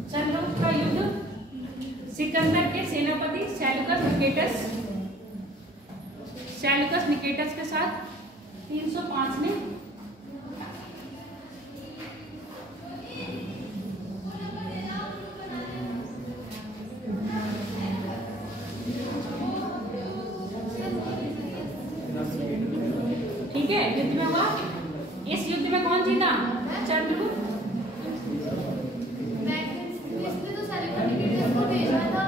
चंद्रगुप्त का युद्ध सिकंदर के सेनापति सैलुकस निकेटस के साथ 305 में। ठीक है, युद्ध में हुआ। इस युद्ध में कौन जीता? चंद्रगुप्त। इसने तो सैलुकस निकेटस को भेजा था।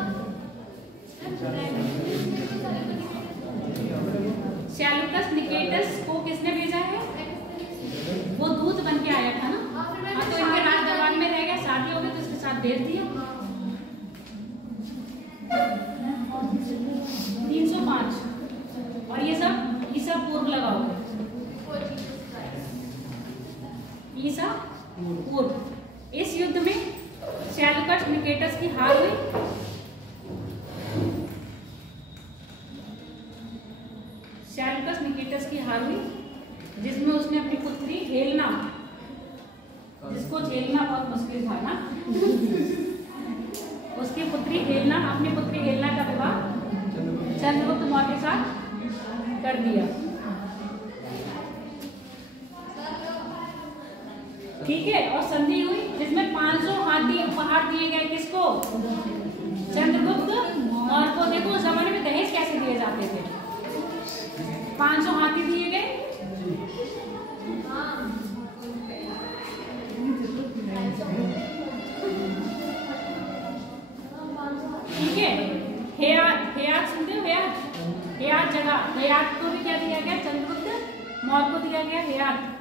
सैलुकस निकेटस को किसने भेजा है? वो दूत बन के आया था ना। हाँ, तो इनके राज दरबार में रह गया, शादी हो गई तो उसके साथ भेज दिया। 305। और ये सब पूर्व लगाओ। ईसा पूर्व। इस युद्ध में सैलुकस निकेटस की हार हुई। सैलुकस निकेटस की हार हुई, जिसमें उसने अपनी पुत्री हेलेना, जिसको झेलना बहुत मुश्किल था ना, उसकी पुत्री हेलेना, अपनी पुत्री हेलेना का विवाह चंद्रगुप्त मौर्य के साथ कर दिया। ठीक है, और संधि हुई जिसमें 500 हाथी उपहार दिए गए। किसको? चंद्रगुप्त मौर्य को। देखो उस जमाने में दहेज कैसे दिए जाते थे। 500 हाथी दिए गए। ठीक है, हेयात सुनते हो? हेयात जगह, हेयात को भी क्या दिया गया? चंद्रगुप्त मौर्य को दिया गया हेयात।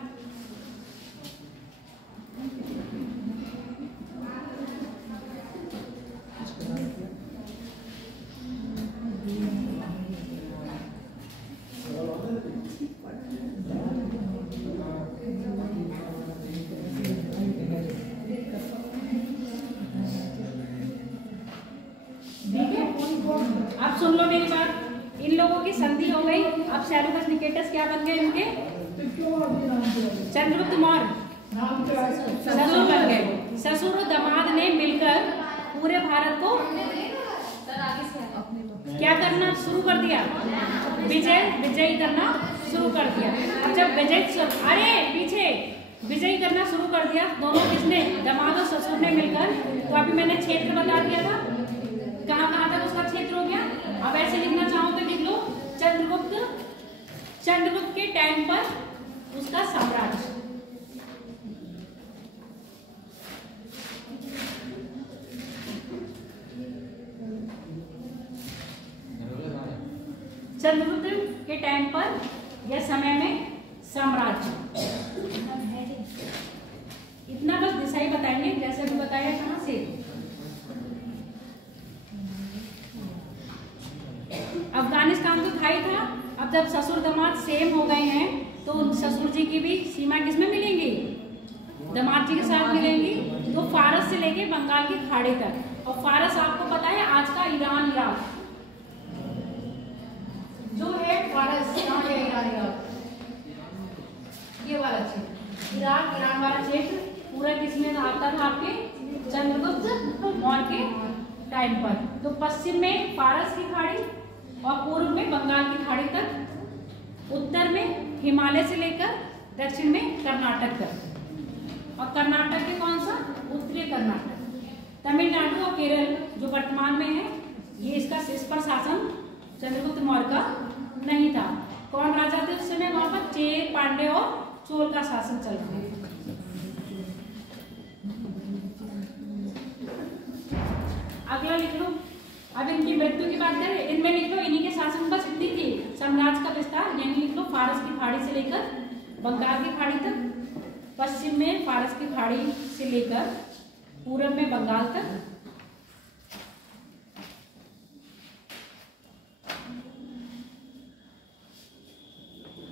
अब सुन लो मेरी बात। इन लोगों की संधि हो गई। अब सैलुकस निकेटस क्या बन गए? इनके चंद्रगुप्त मौर्य ससुर बन गए। ससुर और दामाद ने मिलकर पूरे भारत को क्या करना शुरू कर दिया? विजयी करना शुरू कर दिया। अब जब विजयी करना शुरू कर दिया दोनों, किसने? दामाद और ससुर ने मिलकर। तो अभी मैंने क्षेत्र बता दिया था, कहाँ तक उसका क्षेत्र हो गया। अब ऐसे लिखना चाहो तो लिख लो चंद्रगुप्त के टाइम पर उसका साम्राज्य। चंद्रगुप्त के टाइम पर या समय में साम्राज्य। इतना बस दिशा ही बताएंगे, जैसे भी बताया कहाँ से। अफगानिस्तान तो था ही था। अब जब ससुर दामाद सेम हो गए हैं तो ससुर जी की भी सीमा किसमें मिलेंगी? दामाद जी के साथ मिलेंगी। तो फारस से लेके बंगाल की खाड़ी तक। और फारस आपको पता है आज का ईरान, इराक जो है फारस, ईरान इराक, ये वाला क्षेत्र, इराक ईरान वाला क्षेत्र पूरा किसमें आता था? आपके चंद्रगुप्त मौर्य के टाइम पर। तो पश्चिम में फारस की खाड़ी और पूर्व में बंगाल की खाड़ी तक, उत्तर में हिमालय से लेकर दक्षिण में कर्नाटक तक। और कर्नाटक के कौन सा? उत्तरी कर्नाटक। तमिलनाडु और केरल जो वर्तमान में है, ये इसका इस पर शासन चंद्रगुप्त मौर्य का नहीं था। कौन राजा थे उस समय वहां पर? चेर, पांड्य और चोल का शासन चल रहा है। अगला लिख लो। अब इनकी मृत्यु की बात करें, इनमें लिख लो इन्हीं के शासन बस इतनी थी। साम्राज्य का विस्तार यानी लिख लो फारस की खाड़ी से लेकर बंगाल की खाड़ी तक, पश्चिम में फारस की खाड़ी से लेकर पूरब में बंगाल तक,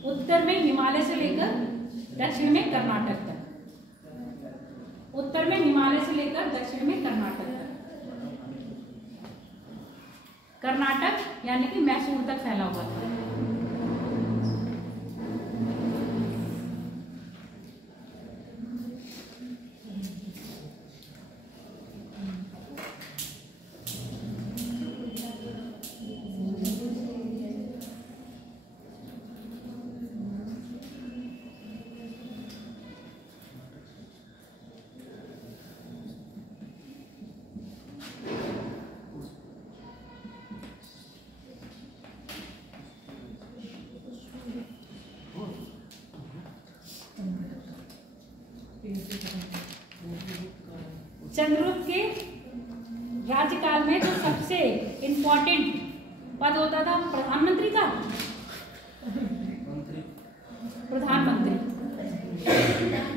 उत्तर में हिमालय से लेकर दक्षिण में कर्नाटक तक, उत्तर में हिमालय से लेकर दक्षिण में कर्नाटक तक। कर्नाटक यानी कि मैसूर तक फैला हुआ था। चंद्रगुप्त के राज्यकाल में जो सबसे इम्पोर्टेंट पद होता था प्रधानमंत्री का, प्रधानमंत्री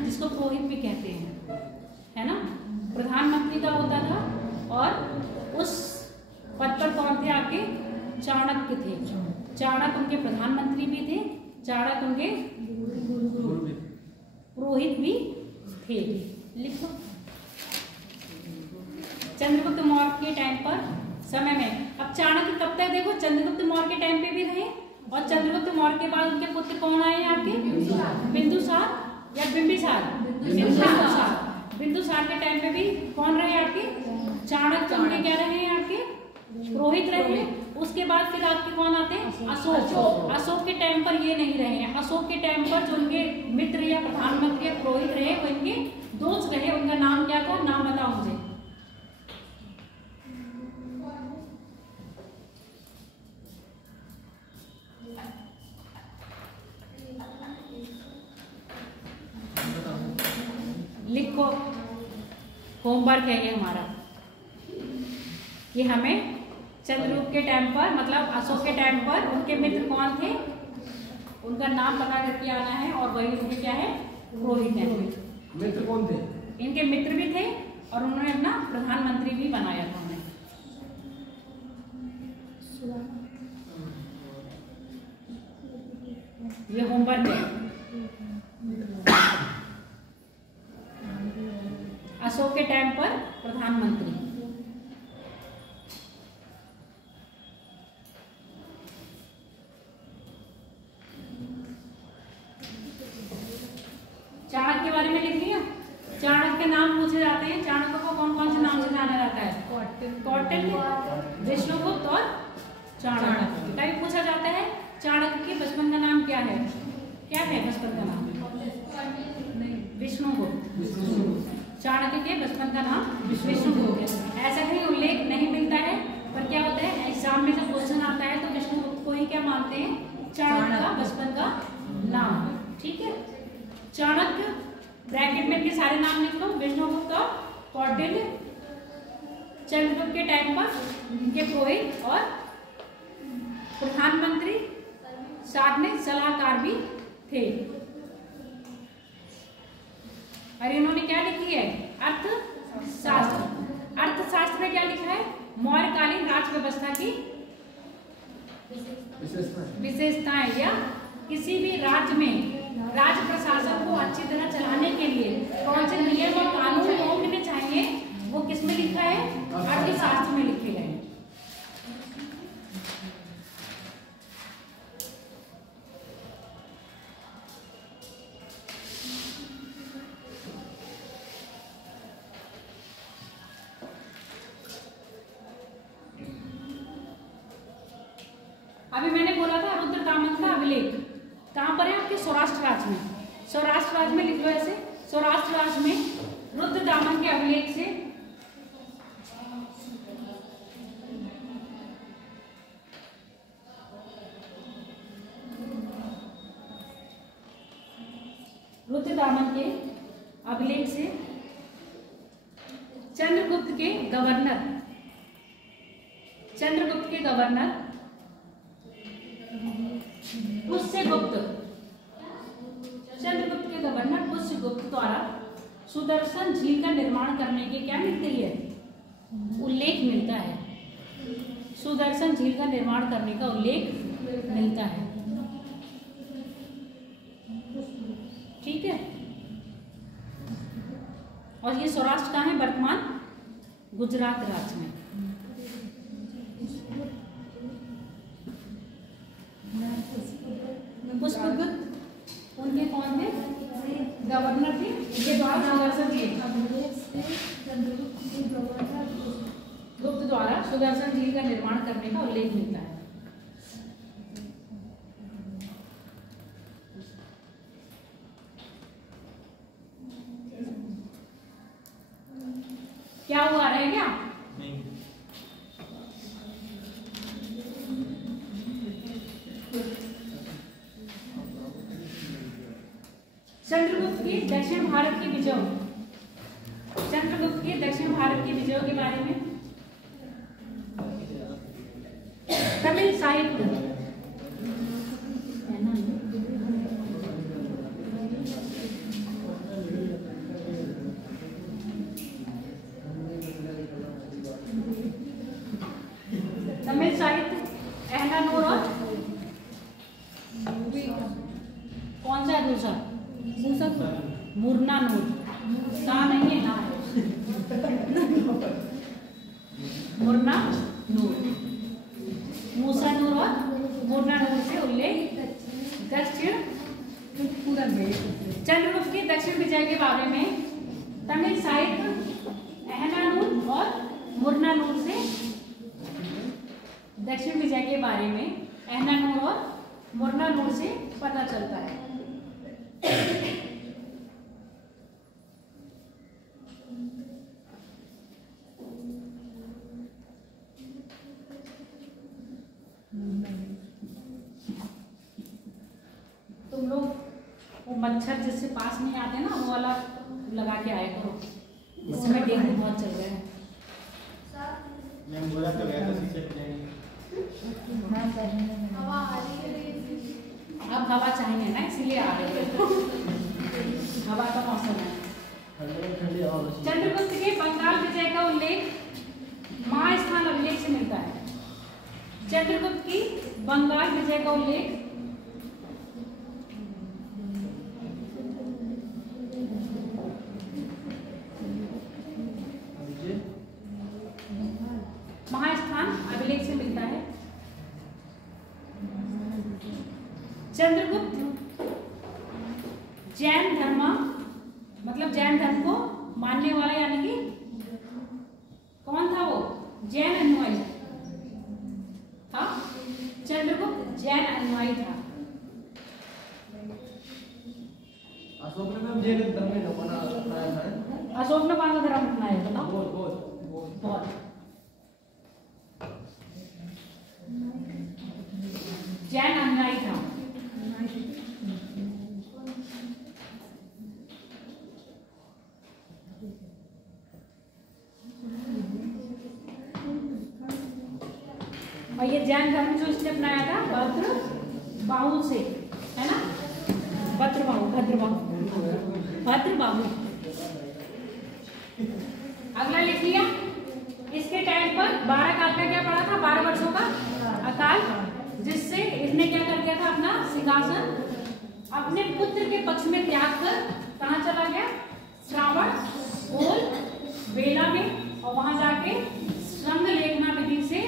जिसको पुरोहित भी कहते हैं, है ना, प्रधानमंत्री का होता था। और उस पद पर कौन थे आपके? चाणक्य थे। चाणक्य उनके प्रधानमंत्री भी थे, चाणक्य उनके पुरोहित भी थे। लिखो चंद्रगुप्त मौर्य के टाइम पर समय में। अब चाणक्य कब तक, देखो चंद्रगुप्त मौर्य के टाइम पे भी रहे और चंद्रगुप्त मौर्य के बाद उनके पुत्र कौन आए हैं आपके? बिंदुसार या बिंबिसार? बिंदुसार के टाइम पे भी कौन रहे आपके? चाणक्य उनके क्या रहे हैं आपके? पुरोहित रहे हैं। उसके बाद फिर आपके कौन आते हैं? अशोक। अशोक के टाइम पर ये नहीं रहे हैं। अशोक के टाइम पर जो उनके मित्र या प्रधानमंत्री या पुरोहित रहे वो इनके दोस्त रहे। उनका नाम क्या था? नाम बताओ मुझे। लिखो, होमवर्क है ये हमारा कि हमें चंद्रगुप्त के टाइम पर, मतलब अशोक के टाइम पर उनके मित्र कौन थे, उनका नाम बता करके आना है। और वही उनके क्या है? पुरोहित है। मित्र कौन थे? इनके मित्र भी थे और उन्होंने अपना प्रधानमंत्री भी बनाया था उन्हें। ये होमवर्क है। अशोक के टाइम पर प्रधानमंत्री, चाणक्य के बारे में लिख लिया। चाणक्य के नाम पूछे जाते हैं। चाणक्य को कौन कौन से नाम से जाना जाता है? कौटिल्य, विष्णुगुप्त और चाणक्य। कभी पूछा जाता है चाणक्य के बचपन का नाम क्या है? क्या है बचपन का नाम? विष्णुगुप्त। चाणक्य के बचपन का नाम विष्णुगुप्त है। ऐसा कहीं उल्लेख नहीं मिलता है, पर क्या होता है एग्जाम में जब क्वेश्चन आता है तो विष्णुगुप्त को ही क्या मानते हैं? चाणक्य का बचपन का नाम। ठीक है, चाणक्य ब्रैकेट में इनके सारे नाम लिख लो, विष्णुगुप्त और कौटिल्य। चंद्रगुप्त के टाइम पर इनके पुरोहित और प्रधानमंत्री, साथ में सलाहकार भी थे। और इन्होंने क्या लिखी है? अर्थशास्त्र। अर्थशास्त्र में क्या लिखा है? मौर्यकालीन राज्य व्यवस्था की विशेषताएं, या किसी भी राज्य में राज्य प्रशासन को अच्छी तरह चलाने के लिए कौन से नियम और कानून होने चाहिए, वो किस में लिखा है? अर्थशास्त्र में लिखे गए। अभी मैंने बोला था रुद्रदामन का अभिलेख कहाँ पर है? आपके सौराष्ट्र राज्य में। सौराष्ट्र राज्य में लिख लो ऐसे, सौराष्ट्र राज्य में रुद्रदामन के अभिलेख से रुद्रदामन के अभिलेख से चंद्रगुप्त के गवर्नर पुष्यगुप्त, चंद्रगुप्त के गवर्नर पुष्यगुप्त द्वारा सुदर्शन झील का निर्माण करने के क्या मिलती है? उल्लेख मिलता है। सुदर्शन झील का निर्माण करने का उल्लेख मिलता है। ठीक है, और ये सौराष्ट्र कहाँ है? वर्तमान गुजरात राज्य में। बताओ सुदर्शन झील। अभिलेख से चंद्रगुप्त की प्रवर्तन गुप्त द्वारा सुदर्शन झील का निर्माण करने का उल्लेख मिलता है। क्या हुआ रहे क्या? नहीं। चंद्रगुप्त की दक्षिण भारत की विजयों, चंद्रगुप्त की दक्षिण भारत की विजयों के बारे में तमिल साहित्य है ना? तमिल साहित्य अहलानूर और कौन सा है दूसरा? मुरना नूर। सा नहीं है ना, मुरना नूर, मूसा नूर और मुरना नूर से उल्लेख दक्षिण पूरा चंद्रगुप्त की दक्षिण विजय के बारे में तमिल साहित्य अहलानूर और मुरना नूर से दक्षिण विजय के बारे में अहलानूर और मुरना नूर से पता चलता है। तुम लोग वो मच्छर जिससे पास नहीं आते ना, वो वाला लगा के आए करो, इस समय डेंगू बहुत चल रहा है। मैं बोला तो गया था शीशे पे नहीं। अब हवा चाहिए ना, इसीलिए आ रहे हैं। हवा का मौसम है। ठंडी हवा बची। चंद्रगुप्त के बंगाल विजय का उल्लेख महास्थान अभिलेख से मिलता है। चंद्रगुप्त की बंगाल विजय का उल्लेख महास्थान अभिलेख से मिलता है। चंद्रगुप्त जैन धर्म, मतलब जैन धर्म को मानने वाला, यानी कि कौन था वो? जैन अनुयायी था। चंद्रगुप्त जैन अनुयायी था। अशोक ने मैम जैन धर्म में अपनाया है। अशोक ने कौन सा धर्म अपनाया बताओ? बहुत जैन अनुयायी था। और ये जैन धर्म जो इसने अपनाया था भद्र बाहु से, है ना? भद्र बाहु अगला लिख लिया। इसके टाइम पर 12 काल का क्या पड़ा था? 12 वर्षों का अकाल, जिससे इसने क्या कर दिया था? अपना सिंहासन अपने पुत्र के पक्ष में त्याग कर कहाँ चला गया? श्रावण ओल बेला में, और वहां जाके संग लेखना विधि से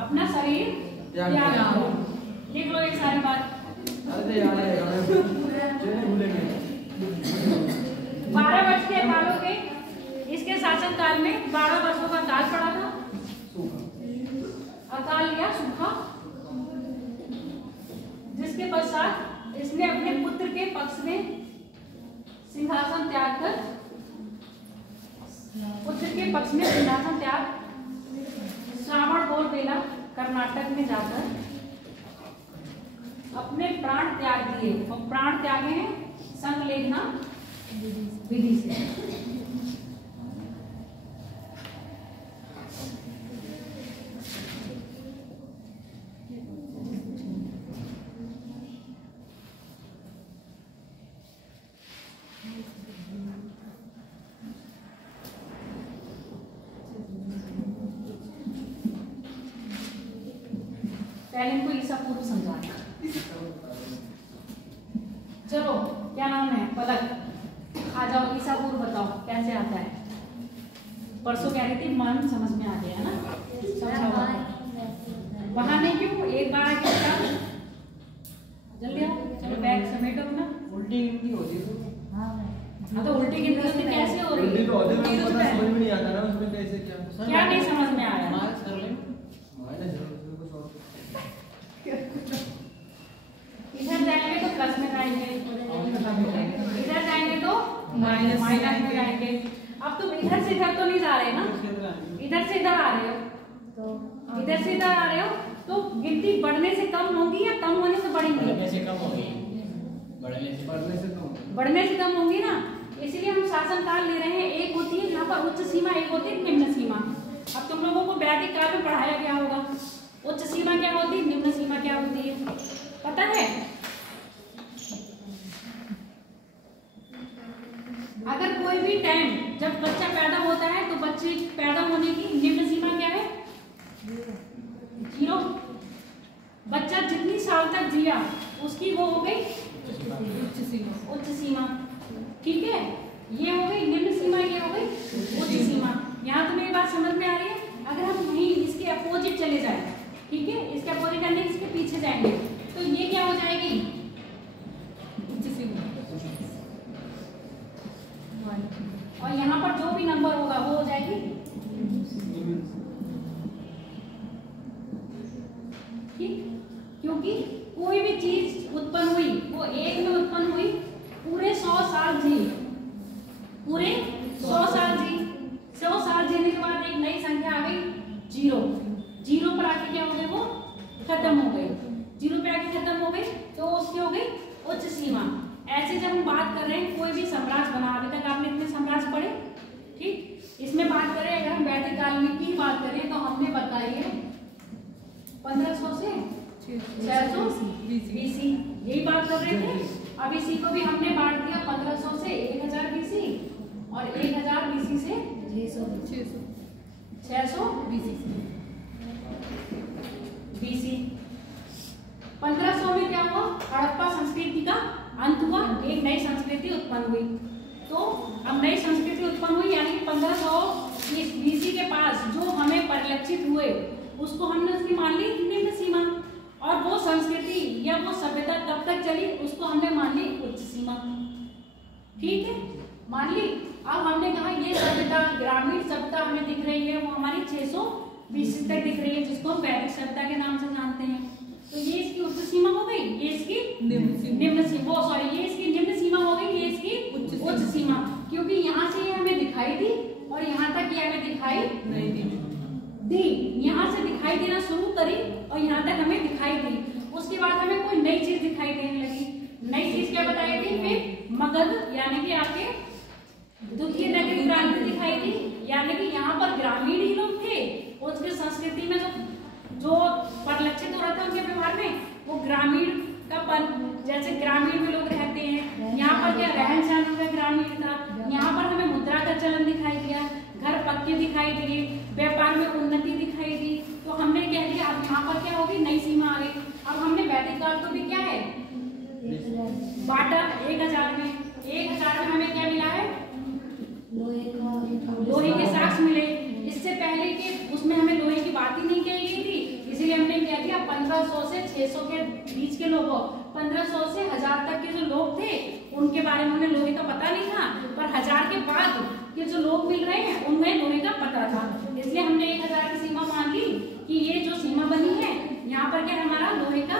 अपना शरीर त्याग दिया। लिख लो एक सारी बात। अरे यार भूलेंगे। 12 वर्ष के अकाल हो गए। इसके शासन काल में 12 वर्षों का काल पड़ा था। अकाल या सूखा, जिसके पश्चात इसने अपने पुत्र के पक्ष में सिंहासन त्याग कर, पुत्र के पक्ष में सिंहासन त्याग श्रावण बोल बेला कर्नाटक में जाकर अपने प्राण त्याग दिए। और प्राण त्यागे हैं संग लेखना विधि से। पहले इनको ईसा पूर्व समझाना। चलो क्या नाम है? पलक, आ जाओ ईसा पूर्व बताओ कैसे आता है। परसों कह रही थी मन समझ में आ गया है ना, समझाओ। वहां नहीं क्यों? एक बार आके बता, जल्दी आओ। चलो बैग समेटो ना। उल्टी हिंदी होती है तो। हाँ तो उल्टी गिनती उसमें कैसे हो रही उल्टी है? तो होते हैं, पता समझ में नहीं आता ना उसमें कैसे क्या क्या नहीं समझ में आया? माइनस कर लें। माइनस है, उसमें कुछ और इधर जाएंगे तो प्लस में जाएंगे, इधर जाएंगे तो माइनस में जाएंगे। अब तुम इधर से इधर तो नहीं जा रहे ना, इधर से इधर आ रहे हो, तो इधर से इधर आ रहे हो तो गिनती बढ़ने से कम होगी या कम होने से बढ़ेंगी? बढ़ने से कम होगी, बढ़ने से बढ़ने से कम होंगी ना। इसीलिए हम शासन काल ले रहे हैं। एक होती है यहाँ पर उच्च सीमा, एक होती है निम्न सीमा। अब तुम लोगों को वैदिक काल में पढ़ाया गया होगा उच्च सीमा क्या होती है, निम्न सीमा क्या होती है, पता है? अगर कोई भी टाइम जब बच्चा पैदा होता है तो बच्चे पैदा होने की निम्न सीमा क्या है? 0। बच्चा जितनी साल तक जिया उसकी वो हो गई उच्च सीमा। ठीक है, ये हो गई निम्न सीमा, ये हो गई उच्च सीमा। यहाँ तुम्हें ये बात समझ में आ रही है? अगर हम यहीं इसके अपोजिट चले जाए, ठीक है, इसके अपोजिट करने इसके पीछे जाएंगे तो ये क्या हो जाएगी? उच्च सीमा। और यहाँ पर जो भी नंबर होगा वो हो जाएगी ठीक, क्योंकि कोई भी चीज उत्पन्न हुई वो एक में उत्पन्न हुई, पूरे 100 साल जी, पूरे 100 साल जी, 100 साल जीने के बाद एक नई संख्या आ गई 0। 0 पर आके क्या हो गई? वो खत्म हो गई। 0 पे आके खत्म हो गई तो उसकी हो गई उच्च सीमा। ऐसे जब हम बात कर रहे हैं कोई भी साम्राज्य बना, अभी तक आपने इतने साम्राज्य पढ़े, ठीक, इसमें बात करें अगर हम वैदिक काल में की बात करें तो हमने बताई है 1500 से 600 BC, यही बात कर रहे थे। अब इसी को भी हमने बांट दिया 1500 से 1000 BC और 1000 BC से 600 BC। 1500 में क्या हुआ? हड़प्पा संस्कृति का अंत हुआ, एक नई संस्कृति उत्पन्न हुई। तो अब नई संस्कृति उत्पन्न हुई यानी 1500 BC के पास जो हमें परिलक्षित हुए उसको हमने उसकी मान ली निम्न सीमा, और वो संस्कृति या वो सभ्यता कब तक चली उसको हमने मान ली उच्च सीमा। ठीक है, मान ली। अब हमने कहा ये सभ्यता, ग्रामीण सभ्यता हमें दिख रही है वो हमारी 600 BC तक दिख रही है, जिसको हम वैदिक सभ्यता के नाम से जानते हैं। तो ये इसकी उच्च सीमा हो गई, ये इसकी निम्न सीमा, सॉरी ये इसकी निम्न सीमा हो गई, ये इसकी उच्च सीमा, क्योंकि यहाँ से ये हमें दिखाई दी और यहाँ तक ये हमें दिखाई नहीं दी। यहाँ से दिखाई देना शुरू करी और यहाँ तक हमें दिखाई दी, उसके बाद हमें कोई नई चीज दिखाई देने लगी। नई चीज क्या बताई थी? फिर मगध यानी कि आपके द्वितीय नगरी क्रांति दिखाई दी, यानी कि यहाँ पर ग्रामीण ही लोग थे, उसकी संस्कृति में जो परिलक्षित हो रहा था उनके व्यवहार में वो ग्रामीण का पन, जैसे ग्रामीण में लोग रहते हैं, यहाँ पर क्या रहन सहन उनका ग्रामीण था। यहाँ पर हमें मुद्रा का चलन दिखाई दिया, घर पक्के दिखाई दिए, व्यापार में उन्नति दिखाई दी। तो हमने कह दिया अब यहाँ पर क्या होगी? नई सीमा आ गई। अब हमने वैदिक काल को भी क्या है बांटा 1000 में। 1000 में हमें क्या मिला है? लोहे के साक्ष्य मिले। इससे पहले के उसमें हमें लोहे की बात ही नहीं कही गई थी, इसीलिए हमने क्या किया 1500 से 600 के बीच के लोगों, 1500 से 1000 तक के जो लोग थे उनके बारे में हमें लोहे का पता नहीं था, पर 1000 के बाद के जो लोग मिल रहे हैं उनमें लोहे का पता था, इसलिए हमने 1000 की सीमा मान ली कि ये जो सीमा बनी है यहाँ पर क्या हमारा लोहे का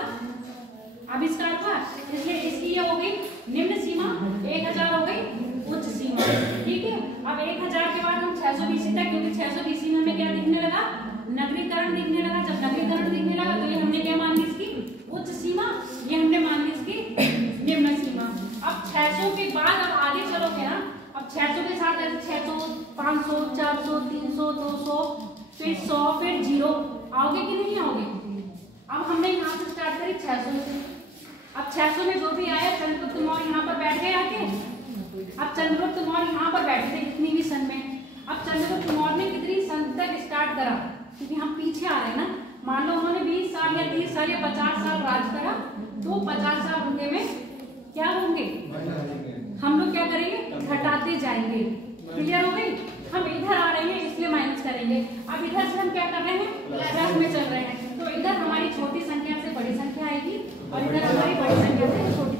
आविष्कार था, इसलिए इसकी ये हो गई निम्न सीमा, 1000 हो गई उच्च सीमा। ठीक है, अब 1000 के बाद हम 600 BC तक, क्योंकि 600 BC में हमें क्या दिखने लगा? नगरीकरण दिखने लगा। जब नगरीकरण दिखने लगा तो ये हमने क्या मान ली? इसकी उच्च सीमा, ये हमने मान ली इसकी निम्न सीमा। अब 600 के बाद अब आगे चलोगे ना, अब 600 के साथ 600, 500, 400, 300, 200, फिर 100, फिर 0 आओगे कि नहीं आओगे? अब हमने यहाँ से स्टार्ट करी 600 से। अब 600 में जो भी आया चंद्रगुप्त मौर्य यहाँ पर बैठ गए आके। अब चंद्रगुप्त मौर्य यहाँ पर बैठे थे कितनी भी सन में। अब चंद्रगुप्त मौर्य ने कितनी सन तक स्टार्ट करा, क्योंकि हम पीछे आ रहे हैं ना। मान लो उन्होंने 20 साल या 30 साल या 50 साल राज करा, तो 50 साल उनके में क्या होंगे? हम लोग क्या करेंगे? घटाते जाएंगे। क्लियर हो गई? हम इधर आ रहे हैं इसलिए माइनस करेंगे। अब इधर से हम क्या कर रहे हैं? प्लस में चल रहे हैं, तो इधर हमारी छोटी संख्या से बड़ी संख्या आएगी और इधर हमारी बड़ी संख्या से छोटी